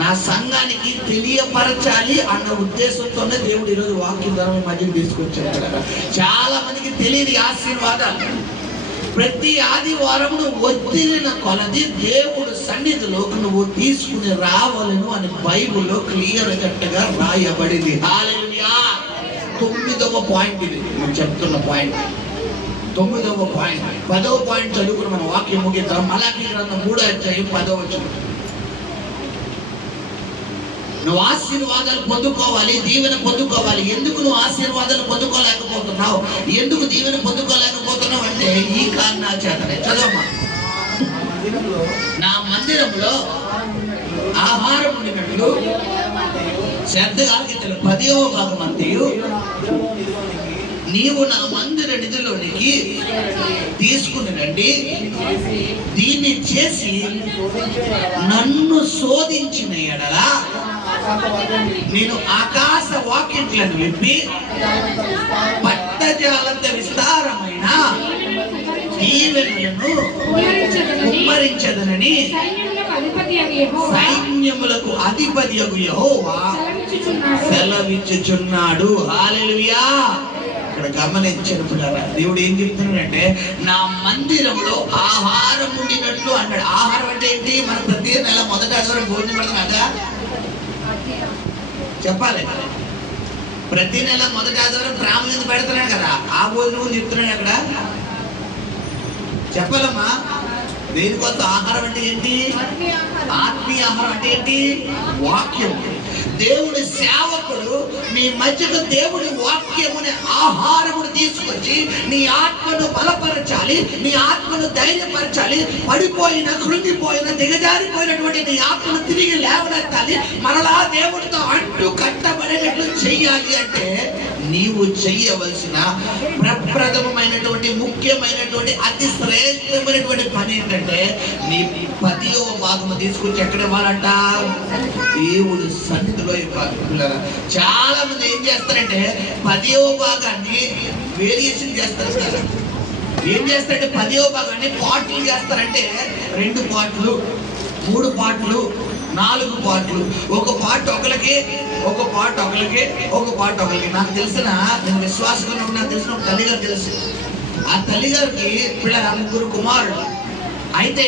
నా సంఘానికి తెలియపరచాలి అన్న ఉద్దేశంతోనే దేవుడు ఈరోజు వాక్యం ద్వారా మధ్యకి తీసుకొచ్చాడు. చాలా మందికి తెలియదు ఆశీర్వాదాలు. ప్రతి ఆదివారం నువ్వు ఒత్తిడిన కొలది దేవుడు సన్నిధిలోకి నువ్వు తీసుకుని రావాలను అని బైబిల్లో క్లియర్ కట్గా రాయబడింది. హల్లెలూయా. 9వ పాయింట్ ఇది నేను చెప్తున్న పాయింట్. 9వ పాయింట్. 10వ పాయింట్ చదువుకుని మనం వాక్యం ముగిద్దాం. మలాకీ గ్రంథం 3వ అధ్యాయం 10వ వచనం. నువ్వు ఆశీర్వాదాలు పొందుకోవాలి, దీవెన పొందుకోవాలి. ఎందుకు నువ్వు ఆశీర్వాదాలు పొందుకోలేకపోతున్నావు, ఎందుకు దీవెన పొందుకోలేకపోతున్నావు అంటే ఈ కారణాల చేతనే. చదవమ్మా. నా మందిరంలో ఆహారం ఉండినట్లు శ్రద్ధగా 10వ భాగం అంతయు నీవు నా మందిర నిధిలోనికి తీసుకుని రండి, దీన్ని చేసి నన్ను శోధించిన ఎడల నేను ఆకాశ వాకిట్లను విప్పి పట్టజాలంత విస్తారమైన దీవెనలను కుమ్మరించదనని సైన్యములకు అధిపతియగు యెహోవా సెలవిచ్చుచున్నాడు. హల్లెలూయా. ఇక్కడ గమనించినప్పుడారా దేవుడు ఏం చెప్తున్నాడంటే నా మందిరంలో ఆహారం ఉండినట్లు అన్నాడు. ఆహారం అంటే ఏంటి? మనం ప్రతి నెల మొదటి ఆదివారం భోజనం పెడతాం. చెప్పాలి. ప్రతి నెల మొదటి ఆదివారం ప్రాముఖ్యత పెడుతున్నాడు కదా, ఆ భోజనం చెప్తున్నాడు అక్కడ. చెప్పాలమ్మా. దేనికోసం ఆహారం అంటే ఏంటి? ఆత్మీయ ఆహారం అంటే ఏంటి? వాక్యం. దేవుడి సేవకుడు నీ మధ్యకు దేవుడి వాక్యముని ఆహారమును తీసుకొచ్చి నీ ఆత్మను బలపరచాలి, నీ ఆత్మను ధైర్యపరచాలి. పడిపోయిన, కృంగిపోయిన, దిగజారిపోయినటువంటి నీ ఆత్మను తిరిగి లేవనెత్తాలి, మరలా దేవుడితో అంటూ కట్టబడేటట్లు చెయ్యాలి. అంటే నీవు చెయ్యవలసిన ప్రప్రథమమైనటువంటి, ముఖ్యమైనటువంటి, అతి శ్రేష్టమైనటువంటి పని ఏంటంటే నీ 10వ భాగము తీసుకొచ్చి ఎక్కడ ఇవ్వాలంట? దేవుడి సన్నిధిలో ఇవ్వాలి. చాలా మంది ఏం చేస్తారంటే 10వ భాగాన్ని వేరియేషన్ చేస్తారు కదా. ఏం చేస్తారంటే 10వ భాగాన్ని పార్ట్లు చేస్తారంటే 2 పార్ట్లు, 3 పార్ట్లు, 4 పార్ట్లు. ఒక పార్ట్ ఒకరికి, ఒక పార్ట్ ఒకరికి, ఒక పార్ట్ ఒకరికి. నాకు తెలిసిన, నేను విశ్వాసంగా నాకు తెలిసిన ఒక తల్లిగారు తెలుసు. ఆ తల్లిగారికి పిల్లలు 3 కుమారులు. అయితే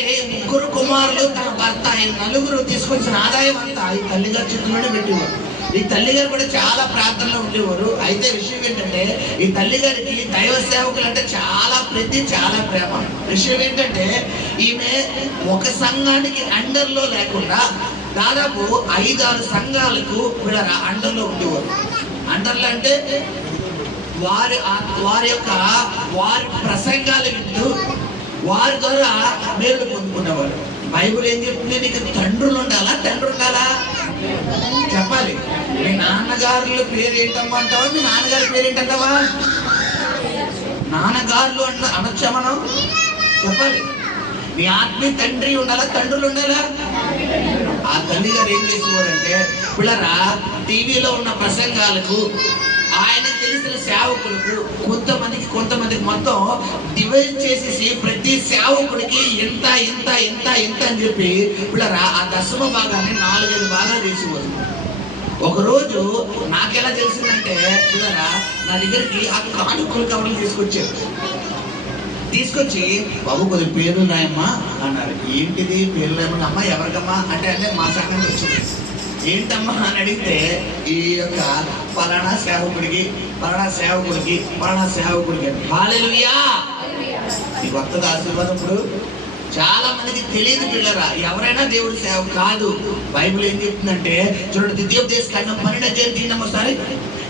3 కుమారులు తన భర్త, ఈ 4 తీసుకొచ్చిన ఆదాయం అంతా ఈ తల్లిగారి చేతుల్లోనే పెట్టేవారు. ఈ తల్లిగారు కూడా చాలా ప్రార్థనలో ఉండేవారు. అయితే విషయం ఏంటంటే ఈ తల్లిగారికి దైవ సేవకులు అంటే చాలా ప్రీతి, చాలా ప్రేమ. విషయం ఏంటంటే ఈమె ఒక సంఘానికి అండర్లో లేకుండా దాదాపు 5-6 సంఘాలకు వీళ్ళ అండర్లో ఉండేవారు. అండర్లో అంటే వారి ప్రసంగాలు వింటూ వారి ద్వారా మేలు పొందుకునేవారు. బైబిల్ ఏం చెప్తుంది? నీకు తండ్రులు ఉండాలా, తండ్రి ఉండాలా? చెప్పాలి. మీ నాన్నగారుల పేరు ఏంటమ్మా అంటావా? మీ నాన్నగారి పేరు ఏంటంటావా? నాన్నగారులు అనొచ్చా మనం? చెప్పాలి. మీ ఆత్మీయ తండ్రి ఉండాలా, తండ్రులు ఉండాలా? ఆ తల్లి గారు ఏం చేసేవారంటే పిల్లరా టీవీలో ఉన్న ప్రసంగాలకు, ఆయన తెలిసిన సేవకులకు కొంతమందికి మొత్తం డివైడ్ చేసేసి ప్రతి సేవకుడికి ఇంత ఇంత ఇంత ఇంత అని చెప్పి పిల్లరా ఆ 10వ భాగాన్ని 4-5 భాగాలు చేసేవారు. ఒకరోజు నాకెలా తెలిసిందంటే పిల్లరా నా దగ్గరికి ఆ కానుకలు కవర్లు తీసుకొచ్చి బాబు కొద్ది పేర్లు రాయమ్మా అన్నారు. ఏంటిది పేర్లు రాయమన్నా? అమ్మా ఎవరికమ్మా అంటే మా సంఘానికి వచ్చింది. ఏంటమ్మా అని అడిగితే ఈ యొక్క పలానా సేవకుడికి, పలానా సేవకుడికి, పలానా సేవకుడికి. హల్లెలూయా. ఈ భక్తుల ఆశీర్వాదం ఇప్పుడు చాలా మందికి తెలియదు పిల్లరా. ఎవరైనా దేవుడి సేవ కాదు. బైబిల్ ఏం చెప్తుందంటే చూడండి, ద్వితీయోపదేశకాండం 12వ అధ్యాయం తీయండి ఒకసారి.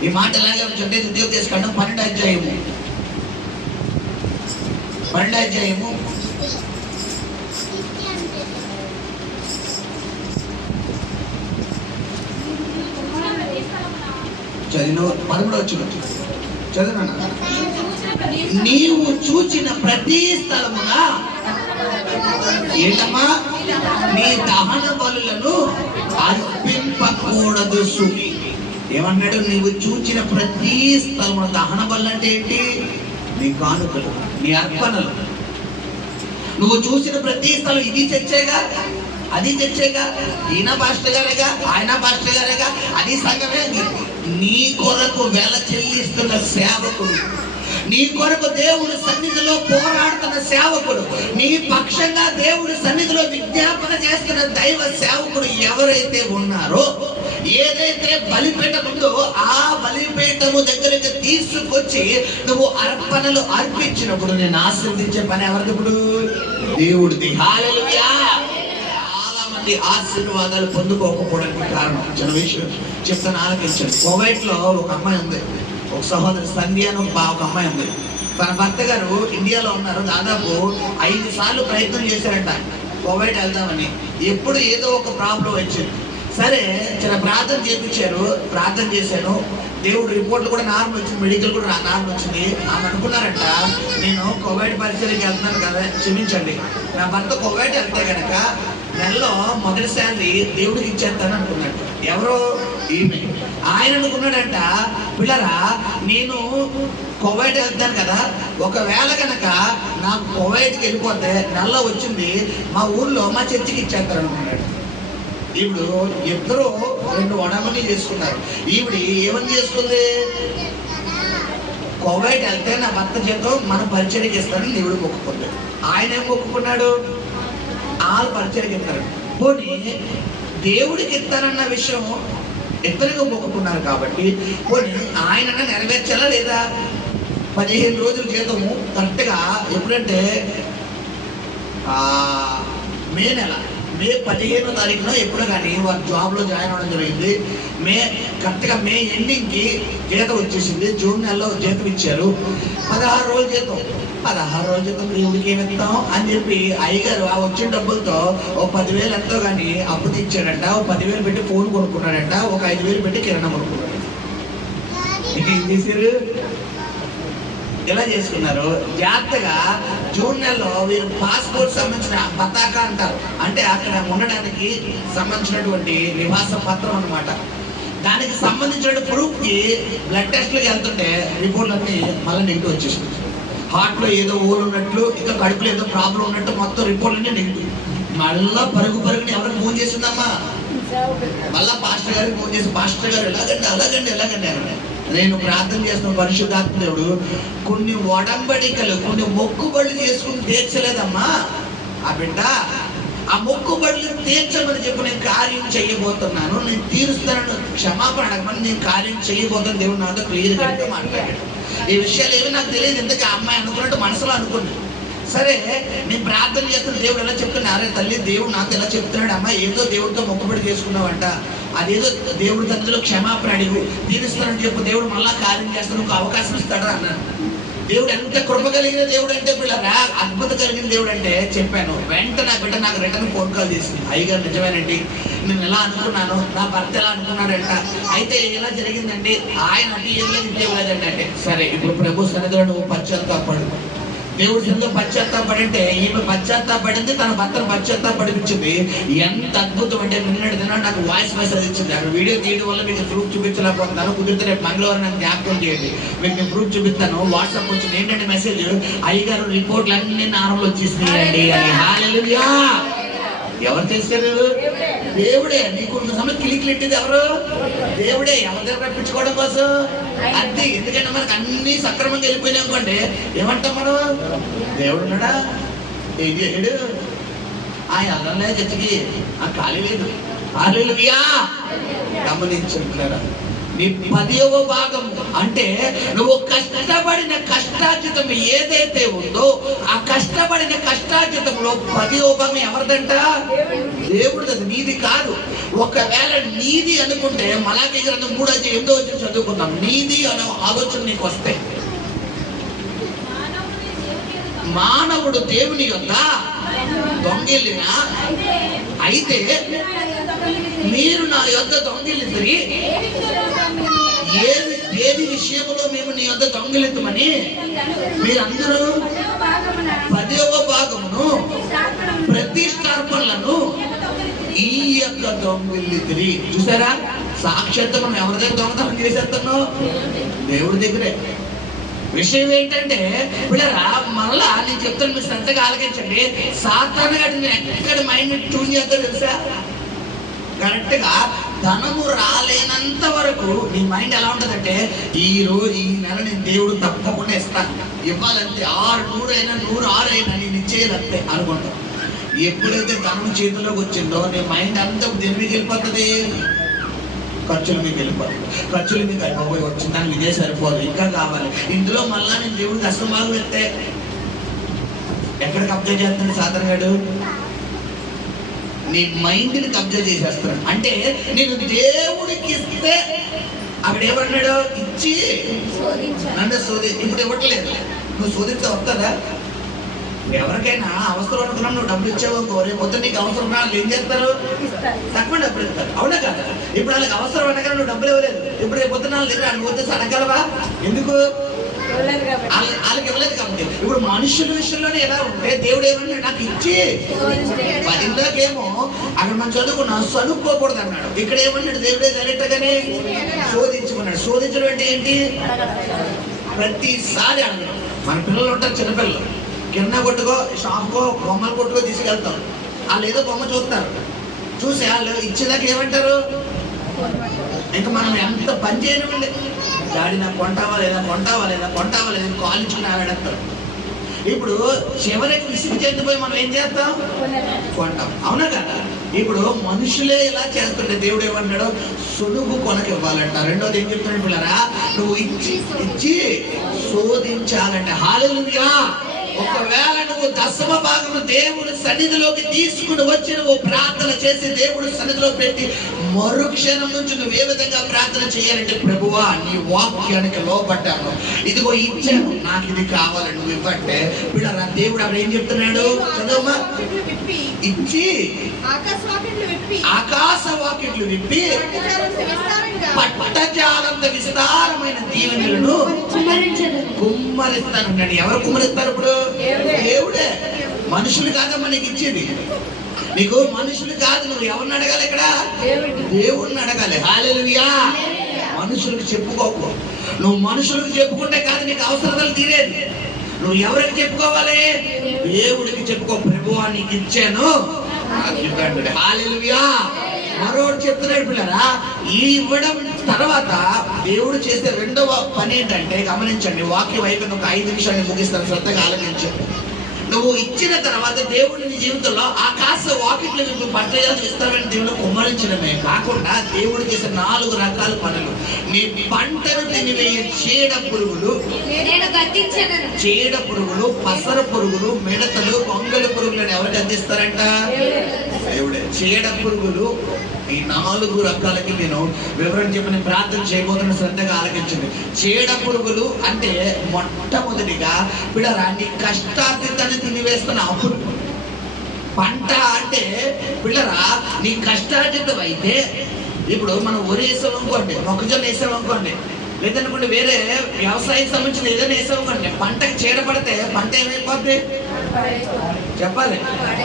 ఈ మాట ఎలాగే ఉంటుంటే ద్వితీయోపదేశకాండం 12వ అధ్యాయము 12వ అధ్యాయము చదివిన 13వ వచనం చదివినా. నీవు చూచిన ప్రతి స్థలమున ఏంటమ్మా, నీ దహన బలులను అర్పింపకూడదు సుమి. ఏమన్నాడు? నీవు చూచిన ప్రతి స్థలమున. దహన బలు అంటే ఏంటి? నీ కానుకలు, నీ అర్పణలు. నువ్వు చూసిన ప్రతి స్థలం. ఇది చర్చేగా, అది చర్చేగా, ఈయన పాస్టర్ గారేగా, ఆయన పాస్టర్ గారేగా, అది సంఘమే. నీ కొరకు వెల చెల్లిస్తున్న సేవకుడు, నీ కొరకు దేవుడి సన్నిధిలో పోరాడుతున్న సేవకుడు, నీ పక్షంగా దేవుడి సన్నిధిలో విజ్ఞాపన చేస్తున్న దైవ సేవకుడు ఎవరైతే ఉన్నారో, ఏదైతే బలిపీఠం ఉందో ఆ బలిపీఠము దగ్గరికి తీసుకొచ్చి నువ్వు అర్పణలు అర్పించినప్పుడు నేను ఆశీర్వదించే పని ఎవరిది? ఇప్పుడు దేవుడిది. హల్లెలూయా. చాలా మంది ఆశీర్వాదాలు పొందుకోకపోవడానికి కారణం చిన్న విషయం చెప్తాను, ఆలకించండి. కువైట్ లో ఒక అమ్మాయి ఉంది, ఒక సహోదరి సంధ్య అని ఒక అమ్మాయి ఉంది. తన భర్త గారు ఇండియాలో ఉన్నారు. దాదాపు 5 సార్లు ప్రయత్నం చేశారంట కువైట్ వెళ్దామని. ఎప్పుడు ఏదో ఒక ప్రాబ్లం వచ్చింది. సరే చిన్న ప్రార్థన చేయించారు, ప్రార్థన చేశాను. దేవుడు రిపోర్ట్లు కూడా నార్మల్ వచ్చింది, మెడికల్ కూడా నార్మల్ వచ్చింది. ఆమె అనుకున్నారంట, నేను కువైట్ పరిచయకి వెళ్తున్నాను కదా, క్షమించండి, నా భర్త కువైట్ వెళ్తే కనుక నెలలో మొదటి శాలరీ దేవుడికి ఇచ్చేస్తాను అనుకున్నాడు. ఎవరో ఈమె. ఆయన అనుకున్నాడంట, పిల్లరా నేను కువైట్ వెళ్తాను కదా, ఒకవేళ కనుక నాకు కువైట్కి వెళ్ళిపోతే నెలలో వచ్చింది మా ఊర్లో మా చర్చికి ఇచ్చేస్తారు అనుకున్నాడు. ఇప్పుడు ఇద్దరు 2 వడమని చేసుకున్నారు. ఈవిడ ఏమని చేసుకుంది? కువైట్ వెళ్తే నా భర్త చేతో మన పరిచయకి ఇస్తానని దేవుడు మొక్కుకుంది. ఆయన ఏం మొక్కుకున్నాడు? వాళ్ళు పరిచయకి ఇస్తారు. పోనీ దేవుడికి ఇస్తానన్న విషయం ఇద్దరిగా మొక్కుకున్నారు కాబట్టి పోనీ ఆయన నెరవేర్చాలా లేదా? 15 రోజుల జీతము కరెక్ట్గా ఎప్పుడంటే మే 15వ తారీఖున ఎప్పుడు కానీ వారు జాబ్లో జాయిన్ అవ్వడం జరిగింది. కరెక్ట్గా మే ఎండింగ్కి జీతం వచ్చేసింది. జూన్ నెలలో జీతం ఇచ్చారు. 16 రోజుల జీతం. 16 రోజుల జీతం దేవుడికి ఏమి ఇస్తాం అని చెప్పి అయ్యగారు ఆ వచ్చిన డబ్బులతో ఓ 10,000 ఎంతో కానీ అప్పు తెచ్చాడంట. ఓ 10,000 పెట్టి ఫోన్ కొనుక్కున్నాడంట. ఒక 5,000 పెట్టి కిరాణా కొనుక్కున్నాడు. ఏం చేశారు? ఎలా చేసుకున్నారు? జాగ్రత్తగా జూన్ నెలలో వీరు పాస్పోర్ట్ సంబంధించిన పతాక అంటారు, అంటే అక్కడ ఉండడానికి సంబంధించినటువంటి నివాస పత్రం అన్నమాట. దానికి సంబంధించిన ప్రూఫ్ కి బ్లడ్ టెస్ట్లకు వెళ్తుంటే రిపోర్ట్లన్నీ మళ్ళీ నెగిటివ్ వచ్చేసింది. హార్ట్ లో ఏదో ఊరు ఉన్నట్లు, ఇంకా కడుపులో ఏదో ప్రాబ్లం ఉన్నట్టు మొత్తం రిపోర్ట్లన్నీ నెగిటివ్. మళ్ళా పరుగుని ఎవరికి ఫోన్ చేసిందమ్మా? మళ్ళా పాస్టర్ గారికి ఫోన్ చేసి, పాస్టర్ గారు ఎలాగండి అని. నేను ప్రార్థన చేస్తున్న పరిశుద్ధాత్మ దేవుడు కొన్ని ఒడంబడికలు, కొన్ని మొక్కుబడులు చేసుకుని తీర్చలేదమ్మా ఆ బిడ్డ. ఆ మొక్కుబడులు తీర్చమని చెప్పి నేను కార్యం చేయబోతున్నాను, నేను తీరుస్తానని క్షమాపణ అడగమని నేను కార్యం చేయబోతాను. దేవుడు నాతో క్లియర్గా మాట్లాడాడు. ఈ విషయాలు ఏమి నాకు తెలియదు. ఎందుకు ఆ అమ్మాయి అనుకున్నట్టు మనసులో అనుకుంది. సరే నేను ప్రార్థన చేస్తున్న దేవుడు ఎలా చెప్తున్నా, అరే తల్లి దేవుడు నాతో ఎలా చెప్తున్నాడు, అమ్మ ఏదో దేవుడితో మొక్కుబడి చేసుకున్నావంట, అదేదో దేవుడి తండ్రిలో క్షమాపణ అడిగు, తీరుస్తానని చెప్పు, దేవుడు మళ్ళా కార్యం చేస్తాను, ఒక అవకాశం ఇస్తాడా అన్నాను. దేవుడు ఎంత కృప కలిగిన దేవుడు అంటే, పిల్లరా అద్భుత కలిగిన దేవుడు అంటే చెప్పాను. వెంటనే బిడ్డ నాకు రిటర్న్ ఫోన్ కాల్ చేసింది, అయ్యగారు నిజమేనండి, నేను ఎలా అనుకున్నాను, నా భర్త ఎలా అనుకున్నాడంట, అయితే ఎలా జరిగిందండి, ఆయన అంటే ఏం లేదు ఇవ్వలేదండి. అంటే సరే ఇప్పుడు ప్రభు సన్నిధిలో నువ్వు పశ్చాత్తాపడు, దేవుడి సన్నిధిలో పశ్చాత్తాపడంటే ఈమె పశ్చాత్తాపడింది, తన భర్తను పశ్చాత్తాపడిపించింది. ఎంత అద్భుతం అంటే నిన్నటి దిన నాకు వాయిస్ మెసేజ్ ఇచ్చింది. అక్కడ వీడియో తీయడం వల్ల మీకు ప్రూఫ్ చూపించలేకపోతున్నాను, కుదిరితే రేపు మంగళవారం నాకు జ్ఞాపకం చేయండి, మీకు నేను ప్రూఫ్ చూపిస్తాను. వాట్సాప్ వచ్చింది ఏంటంటే మెసేజ్, అయ్యగారు రిపోర్ట్లు అన్ని నార్మల్ వచ్చేసినాయండి అని. హల్లెలూయా. ఎవరు చేశారు? దేవుడే. నీకు సమయం కిలికిలెట్టేది ఎవరు? దేవుడే. ఎవరి దగ్గర రప్పించుకోవడం కోసం అంతే. ఎందుకంటే మనకు అన్ని సక్రమంగా వెళ్ళిపోయినా అనుకోండి, ఏమంటాం మనం? దేవుడు ఉన్నాడా, ఏం చేశాడు, ఆయన అల్లలే చర్చకి ఆ ఖాళీ లేదు. హల్లెలూయా. గమనించుకుంటున్నారా? నీ 10వ భాగం అంటే నువ్వు కష్టపడిన కష్టార్జితం ఏదైతే ఉందో ఆ కష్టపడిన కష్టార్జితంలో 10వ భాగం ఎవరిదంట? దేవుడిది, నీది కాదు. ఒకవేళ నీది అనుకుంటే మలాకీ గ్రంథం 3:8 చదువుకుందాం. నీది అనే ఆలోచన నీకు వస్తే, మానవుడు దేవుని యొద్ద దొంగిలినా అయితే మీరు నా యొద్ద దొంగిలిద్దరి ఏది విషయంలో మేము నీ వద్ద దొంగిలిద్దామని మీరందరూ 10వ భాగమును ప్రతిష్టార్పణలను ఈ యొక్క దొంగిలిద్రి. చూసారా, సాక్షాత్తు మనం ఎవరి దగ్గర దొంగతనం చేసేస్తున్నాం? దేవుడి దగ్గరే. విషయం ఏంటంటే పిల్లరా, మళ్ళా నేను చెప్తాను, మీరు శ్రద్ధగా ఆలకించండి. సాతాను గారిని ఎక్కడ మైండ్ ట్యూన్ చేస్తా తెలుసా? కరెక్ట్ గా ధనము రాలేనంత వరకు నీ మైండ్ ఎలా ఉంటదంటే, ఈ నెల నేను దేవుడు తప్పకుండా ఇస్తాను, ఇవ్వాలంటే 100 అయినా 106 అయినా నేను ఇచ్చేయాలంతే అనుకుంటాం. ఎప్పుడైతే ధనం చేతిలోకి వచ్చిందో నీ మైండ్ అంతా దేనికి వెళ్ళిపోతుంది? ఖర్చులు మీకు వెళ్ళిపోతుంది. ఖర్చులు మీకు అయిపోయి వచ్చిందని ఇదే సరిపోదు, ఇంకా కావాలి. ఇందులో మళ్ళా నేను దేవుడికి అస్తమాలు పెడితే ఎక్కడ కబ్జా చేస్తాడు సాధారణ గారు? నీ మైండ్ని కబ్జా చేసేస్తున్నాడు. అంటే నేను దేవుడికి ఇస్తే అక్కడ ఏమన్నాడు? ఇచ్చి నన్ను ఇప్పుడు ఇవ్వట్లేదు. నువ్వు శోధిస్తే వస్తుందా? ఎవరికైనా అవసరం అనుకున్నా నువ్వు డబ్బులు ఇచ్చావు కోరే మొత్తం నీకు అవసరం ఉన్నా వాళ్ళు ఏం చేస్తారు? తక్కువ డబ్బులు ఇస్తారు. అవునా కదా? ఇప్పుడు వాళ్ళకి అవసరం అనగా నువ్వు డబ్బులు ఇవ్వలేదు. ఇప్పుడు రేపు పొద్దున వాళ్ళు దగ్గర వాళ్ళు పోతే అడగలవా? ఎందుకు? వాళ్ళకి ఇవ్వలేదు కాబట్టి. ఇప్పుడు మనుషుల విషయంలోనే ఎలా ఉంటే దేవుడు ఏమన్నా నాకు ఇచ్చి 10ఏమో అక్కడ మనం చదువుకున్నా చదువుకోకూడదు అన్నాడు. ఇక్కడ ఏమన్నాడు దేవుడే? డైరెక్ట్ గానే శోధించుకున్నాడు. శోధించడం అంటే ఏంటి? ప్రతిసారి అన్నాడు. మన పిల్లలు ఉంటారు, చిన్నపిల్లలు, కింద కొట్టుకో షాప్కో బొమ్మలు కొట్టుకో తీసుకెళ్తాం. వాళ్ళు ఏదో బొమ్మ చూస్తారు, చూసి వాళ్ళు ఇచ్చేదాకా ఏమంటారు? ఇంకా మనం ఎంత పని చేయనివ్వండి, డాడీ నాకు కొంటావా లేదా, కొంటావా లేదా, కొంటావా లేదా, కాలించుకుని ఆడాడతారు. ఇప్పుడు చివరికి విసిగి చెందిపోయి మనం ఏం చేస్తాం? కొంటాం. అవునా కదా? ఇప్పుడు మనుషులే ఇలా చేస్తుంటే దేవుడు ఏమన్నాడు? సులువు కొనకి ఇవ్వాలంట. రెండోది ఏం చెప్తున్నాడు పిల్లరా? నువ్వు ఇచ్చి శోధించాలంట. హల్లెలూయా. ఒకవేళ నువ్వు 10వ భాగము దేవుడి సన్నిధిలోకి తీసుకుని వచ్చి నువ్వు ప్రార్థన చేసి దేవుడి సన్నిధిలో పెట్టి మరుక్షణం నుంచి నువ్వు ఏ విధంగా ప్రార్థన చేయాలంటే, ప్రభువా నీ వాక్యానికి లోబడ్డాను, ఇదిగో ఇచ్చాను, నాకు ఇది కావాలి, నువ్వు ఇవ్వంటే పిల్లరా దేవుడు అక్కడ ఏం చెప్తున్నాడు? చదవమా. ఇచ్చి ఆకాశ వాకిట్లు విప్పి పట్టజాలంత విస్తారమైన దీవెనలను కుమ్మరిస్తాను. ఎవరు కుమ్మరిస్తారు? ఇప్పుడు దేవుడే. మనుషులు కాదమ్మా నీకు ఇచ్చేది. నీకు మనుషులు కాదు, నువ్వు ఎవరిని అడగాలి? ఇక్కడ దేవుడిని అడగాలి. హల్లెలూయా. మనుషులకు చెప్పుకోకు. నువ్వు మనుషులకు చెప్పుకుంటే కాదు నీకు అవసరాలు తీరేది. నువ్వు ఎవరికి చెప్పుకోవాలి? దేవుడికి చెప్పుకో. ప్రభువా నీకు ఇచ్చాను, హల్లెలూయా. మరోడు చెప్తున్నాడు పిల్లరా, ఈ ఇవ్వడం తర్వాత దేవుడు చేసే రెండవ పని ఏంటంటే, గమనించండి, వాక్యం అయిపోయిన ఒక 5 నిమిషాలు ముగిస్తాను, శ్రద్ధగా ఆలోచించండి. నువ్వు ఇచ్చిన తర్వాత దేవుడు నీ జీవితంలో ఆకాశ వాకిట్లు నువ్వు పట్టజాలు ఇస్తావని దేవుడు కుమ్మరించడమే కాకుండా దేవుడు చేసే 4 రకాల పనులు. నీ పంటను తినివేయ చీడ పురుగులు, పసర పురుగులు, మిడతలు, కొంగలి పురుగులను ఎవరు గద్దిస్తారంట? దేవుడే. చీడ పురుగులు, ఈ 4 రకాలకి నేను వివరణ చెప్పని ప్రార్థన చేయబోతున్న, శ్రద్ధగా ఆలకించండి. చీడ పురుగులు అంటే మొట్టమొదటిగా పిల్లరా నీ కష్టార్జితాన్ని తినివేస్తున్న అప్పులు. పంట అంటే పిల్లరా నీ కష్టార్జితం అయితే, ఇప్పుడు మనం వరి వేసాం అనుకోండి, మొక్కజొన్న వేసాం అనుకోండి, లేదనుకోండి వేరే వ్యవసాయం సంబంధించిన ఏదైనా వేసాం అనుకోండి, పంటకి చీడ పడితే పంట ఏమైపోద్ది? చెప్పాలి,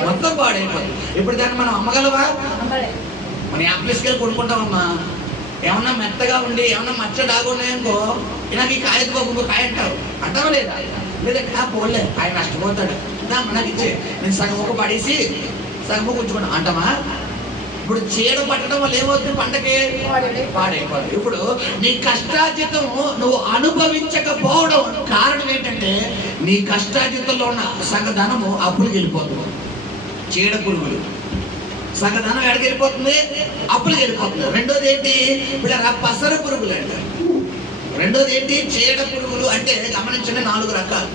మొత్తం పాడైపోద్ది. ఇప్పుడు దాన్ని మనం అమ్మగలవా? మన యాప్లిస్కెళ్ళి కొనుక్కుంటామమ్మా. ఏమన్నా మెత్తగా ఉండి ఏమన్నా మచ్చ డాగున్నాయనుకో, నాకు ఈ కాయ బాబు కాయ అంటావు, అంటావా లేదా? లేదంటే పోలే ఆయన నష్టపోతాడు, నాకు ఇచ్చే, నేను సగం ఒక పడేసి సగం ఉంచుకున్నా అంటామా? ఇప్పుడు చీడ పట్టడం వల్ల ఏమవుతుంది? పంటకి పాడైపోదు. ఇప్పుడు నీ కష్టార్జితం నువ్వు అనుభవించకపోవడం కారణం ఏంటంటే, నీ కష్టార్జితంలో ఉన్న సగధనము అప్పులు వెళ్ళిపోతుంది. చీడ పురుగులు సగధనం ఎక్కడికి వెళ్ళిపోతుంది? అప్పులు వెళ్ళిపోతుంది. రెండోది ఏంటి? పిల్లరా పసర పురుగులు అంట. రెండోది ఏంటి? చీడ పురుగులు అంటే గమనించండి 4 రకాలు.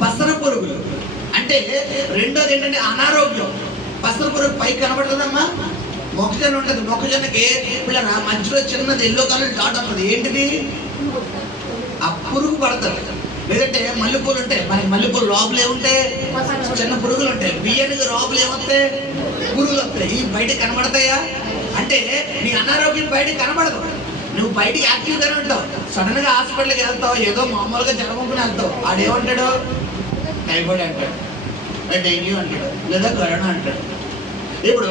పసర పురుగులు అంటే రెండోది ఏంటంటే అనారోగ్యం. పసర పురుగు పైకి కనబడుతుందమ్మా, మొక్కజొన్న ఉంటుంది, మొక్కజొన్నకి పిల్లరా మధ్యలో చిన్నది ఎల్లో కలర్ డాట్ ఉంటుంది. ఏంటిది? ఆ పురుగు పడతారు. లేదంటే మల్లెపూలు ఉంటాయి, మనకి మల్లెపూలు లోపల ఏముంటాయి? చిన్న పురుగులు ఉంటాయి. బియ్యానికి లోపల ఏమొస్తాయి? పురుగులు వస్తాయి. ఈ బయట కనబడతాయా? అంటే నీ అనారోగ్యం బయట కనబడదు. నువ్వు బయటికి యాక్టివ్గానే ఉంటావు, సడన్ గా హాస్పిటల్కి వెళ్తావు, ఏదో మామూలుగా జనముకుని వెళ్తావు, ఆడేమంటాడు? టైఫాయిడ్ అంటాడు, డెంగ్యూ అంటాడు, లేదా కరోనా అంటాడు. ఇప్పుడు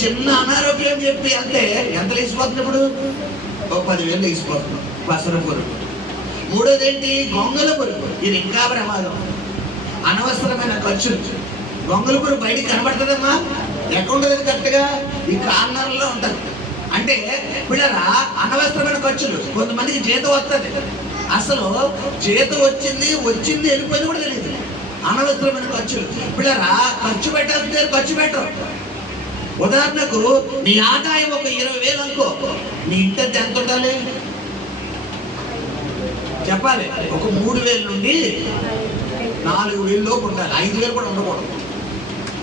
చిన్న అనారోగ్యం చెప్పి వెళ్తే ఎంత లేచిపోతుంది? ఇప్పుడు ఒక 10,000 లేచిపోతుంది. పసర పురుగు. మూడోది ఏంటి? గొంగల పురుగు. ఇది ఇంకా ప్రమాదం. అనవసరమైన ఖర్చులు. గొంగల పురుగు బయటికి కనబడుతుందమ్మా, ఎక్కడ ఉంటుంది? కరెక్ట్గా ఈ కార్నర్లో ఉంటుంది. అంటే పిల్లరా అనవసరమైన ఖర్చులు. కొంతమందికి జీతం వస్తుంది, అసలు జీతం వచ్చింది వెళ్ళిపోయింది కూడా తెలియదు. అనవసరమైన ఖర్చులు. పిల్లరా ఖర్చు పెట్టాల్సిందే, ఖర్చు పెట్టరు. ఉదాహరణకు నీ ఆదాయం ఒక 20,000 అనుకో, నీ ఇంటి ఎంత ఉండాలి చెప్పాలి? ఒక 3,000 నుండి 4,000 లోపు ఉండాలి. 5,000 కూడా ఉండకూడదు.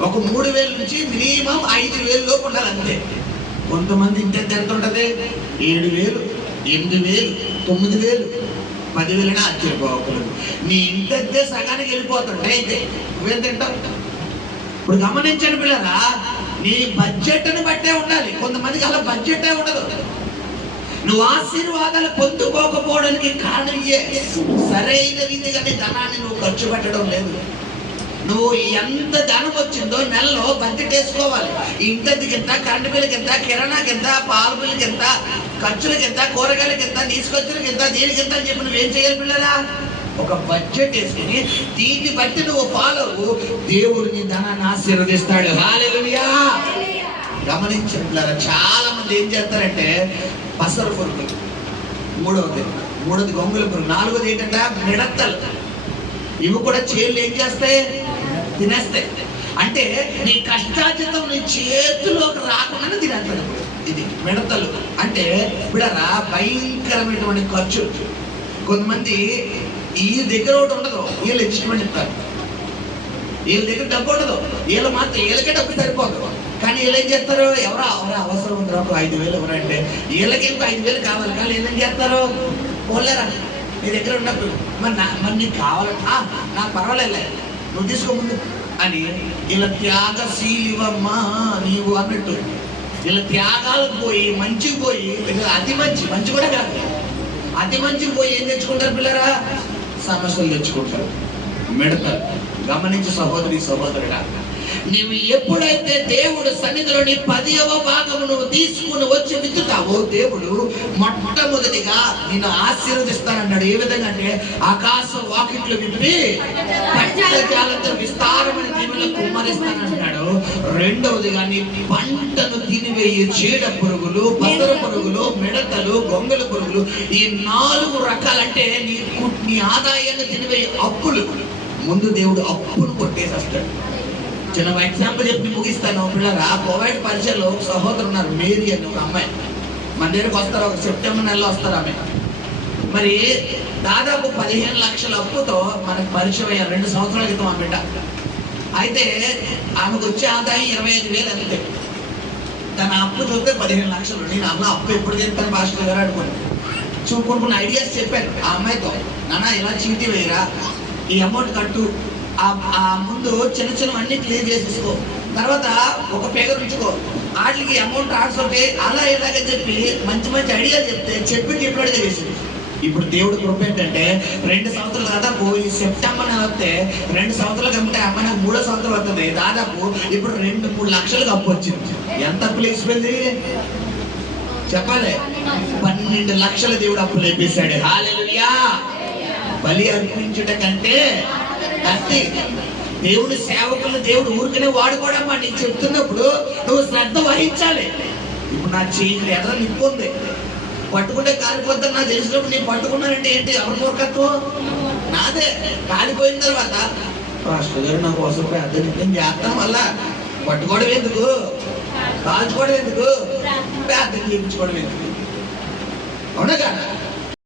ఒక 3,000 నుంచి మినిమం 5,000 లోపు ఉండాలి అంతే. కొంతమంది ఇంటి ఎంత ఉంటుంది? 7,000, 8,000, 9,000, 10,000 ఆశ్చర్యపోకూడదు. నీ ఇంటి సగానికి వెళ్ళిపోతుంటే అయితే నువ్వేం తింటావు? ఇప్పుడు గమనించండి పిల్లరా, నీ బడ్జెట్ని బట్టే ఉండాలి. కొంతమందికి అలా బడ్జెటే ఉండదు. నువ్వు ఆశీర్వాదాలు పొందుకోకపోవడానికి కారణం సరైన రీతిగా నీ ధనాన్ని నువ్వు ఖర్చు పెట్టడం లేదు. నువ్వు ఎంత ధనం వచ్చిందో నెలలో బడ్జెట్ వేసుకోవాలి. ఇంటికి ఎంత, కరెంటు బిల్లుకి ఎంత, కిరాణాకి ఎంత, పాల బిల్లుకి ఎంత, ఖర్చులకి ఎంత, కూరగాయలకి ఎంత, తీసుకొచ్చులకి ఎంత, దేనికి ఎంత అని చెప్పి నువ్వేం చేయాలి పిల్లరా? ఒక బడ్జెట్ వేసుకుని దీన్ని బట్టి నువ్వు ఫాలో అవ్వు, దేవుడు నీ ధనాన్ని ఆశీర్వదిస్తాడు. హల్లెలూయా. గమనించండి పిల్లరా, చాలా మంది ఏం చేస్తారంటే పసర పురుగు, మూడోది గొంగళి పురుగు, నాలుగోది ఏంటంటే మిడతలు. ఇవి కూడా చేళ్ళు ఏం చేస్తాయి? తినేస్తాయి. అంటే నీ కష్టార్జితం నీ చేతిలోకి రాకుండా తినేస్తాడు. ఇది మిడతలు. అంటే బిడరా భయంకరమైనటువంటి ఖర్చు. కొంతమంది ఈ దగ్గర ఒకటి ఉండదు, వీళ్ళు ఇన్స్ట్రుమెంట్ ఇస్తారు. వీళ్ళ దగ్గర డబ్బు ఉండదు, వీళ్ళకే డబ్బు సరిపోదు. కానీ వీళ్ళు ఏం చేస్తారు? ఎవరో అవసరం ఉంది, ఒక 5,000 ఎవరంటే వీళ్ళకి ఇంకో 5,000 కావాలి. కానీ వీళ్ళు ఏం చేస్తారు? పోలేరా నీ దగ్గర ఉన్నప్పుడు, మరి నీకు కావాలి, నాకు పర్వాలేదు నువ్వు తీసుకో ముందు అని. ఇలా త్యాగశీలివమ్మా నీవు అన్నట్టు వీళ్ళ త్యాగాలకు పోయి మంచికి పోయి, అతి మంచి కూడా కాదు, అతి మంచికి పోయి ఏం తెచ్చుకుంటారు పిల్లరా? సమస్యలు తెచ్చుకుంటారు, మిడతారు. గమనించి సహోదరి సహోదరుడా, నీవు ఎప్పుడైతే దేవుడు సన్నిధిలోని 10వ భాగము నువ్వు తీసుకుని వచ్చి విత్తుతావో దేవుడు మొట్టమొదటిగా నిన్ను ఆశీర్వదిస్తానన్నాడు. ఏ విధంగా అంటే ఆకాశ వాకిట్లు విప్పి పట్టజాలతో విస్తారమైన దీవుల్లో కుమ్మరిస్తానన్నాడు. రెండవదిగా నీ పంటను తినివేయి చీడ పురుగులు, పసర పురుగులు, మిడతలు, గొంగళి పురుగులు, ఈ 4 రకాలంటే నీ ఆదాయాన్ని తినివేయి అప్పులు. ముందు దేవుడు అప్పులు కొట్టేసేస్తాడు. చిన్న ఎగ్జాంపుల్ చెప్పి ముగిస్తాను పిల్లరా. కోవిడ్ పరిచయలో ఒక సహోదరు ఉన్నారు, మేరీ అని ఒక అమ్మాయి. మన దగ్గరకు వస్తారు, ఒక సెప్టెంబర్ నెలలో వస్తారు ఆమె. మరి దాదాపు 15 లక్షల అప్పుతో మనకు పరిచయం అయ్యారు 2 సంవత్సరాల క్రితం ఆ బిడ్డ. అయితే ఆమెకు వచ్చే ఆదాయం 25,000 అంతే. తన అప్పు చూస్తే 15 లక్షలు. నేను అమ్మ అప్పు ఎప్పుడు చేస్తాను పాస్టర్ గారు అనుకోండి. కొన్ని ఐడియాస్ చెప్పాను ఆ అమ్మాయితో. నాన్న ఇలా చీటీ వేయరా, ఈ అమౌంట్ కట్టు, ఆ ముందు చిన్న అన్ని క్లియర్ చేసేసుకో, తర్వాత ఒక పేగర్ ఉంచుకో, వాటికి అమౌంట్ రాసుకుంటే అలా ఇలాగని చెప్పి మంచి ఐడియాలు చెప్పి ఎప్పుడైతే చేసింది. ఇప్పుడు దేవుడు కృప ఏంటంటే 2 సంవత్సరాలు దాదాపు ఈ సెప్టెంబర్ నెల వస్తే 2 సంవత్సరాలు కంటే అమ్మ నాకు 3వ సంవత్సరం వస్తుంది. దాదాపు ఇప్పుడు 2-3 లక్షలకు అప్పు వచ్చింది. ఎంత అప్పులు వేసిపోయింది చెప్పాలి? 12 లక్షల దేవుడు అప్పులు వేపేశాడు. హల్లెలూయా. బలి అర్పించుట కంటే దేవుడు సేవకులు దేవుడు ఊరికనే వాడుకోవడమ్మా. నీకు చెప్తున్నప్పుడు నువ్వు శ్రద్ధ వహించాలి. ఇప్పుడు నా చేతులు ఎర్ర నిప్పు ఉంది, పట్టుకుంటే కాలిపోతాను నాకు తెలిసినప్పుడు నేను పట్టుకున్నానంటే ఏంటి? ఎవరి మూర్ఖత్వం? నాదే. కాలిపోయిన తర్వాత పాస్టర్ గారు నాకు అవసరం అర్థం నేను చేస్తాను, మళ్ళా పట్టుకోవడం ఎందుకు, కాల్చుకోవడం ఎందుకు, ప్రార్థన చేయించుకోవడం ఎందుకు? అవునా కదా?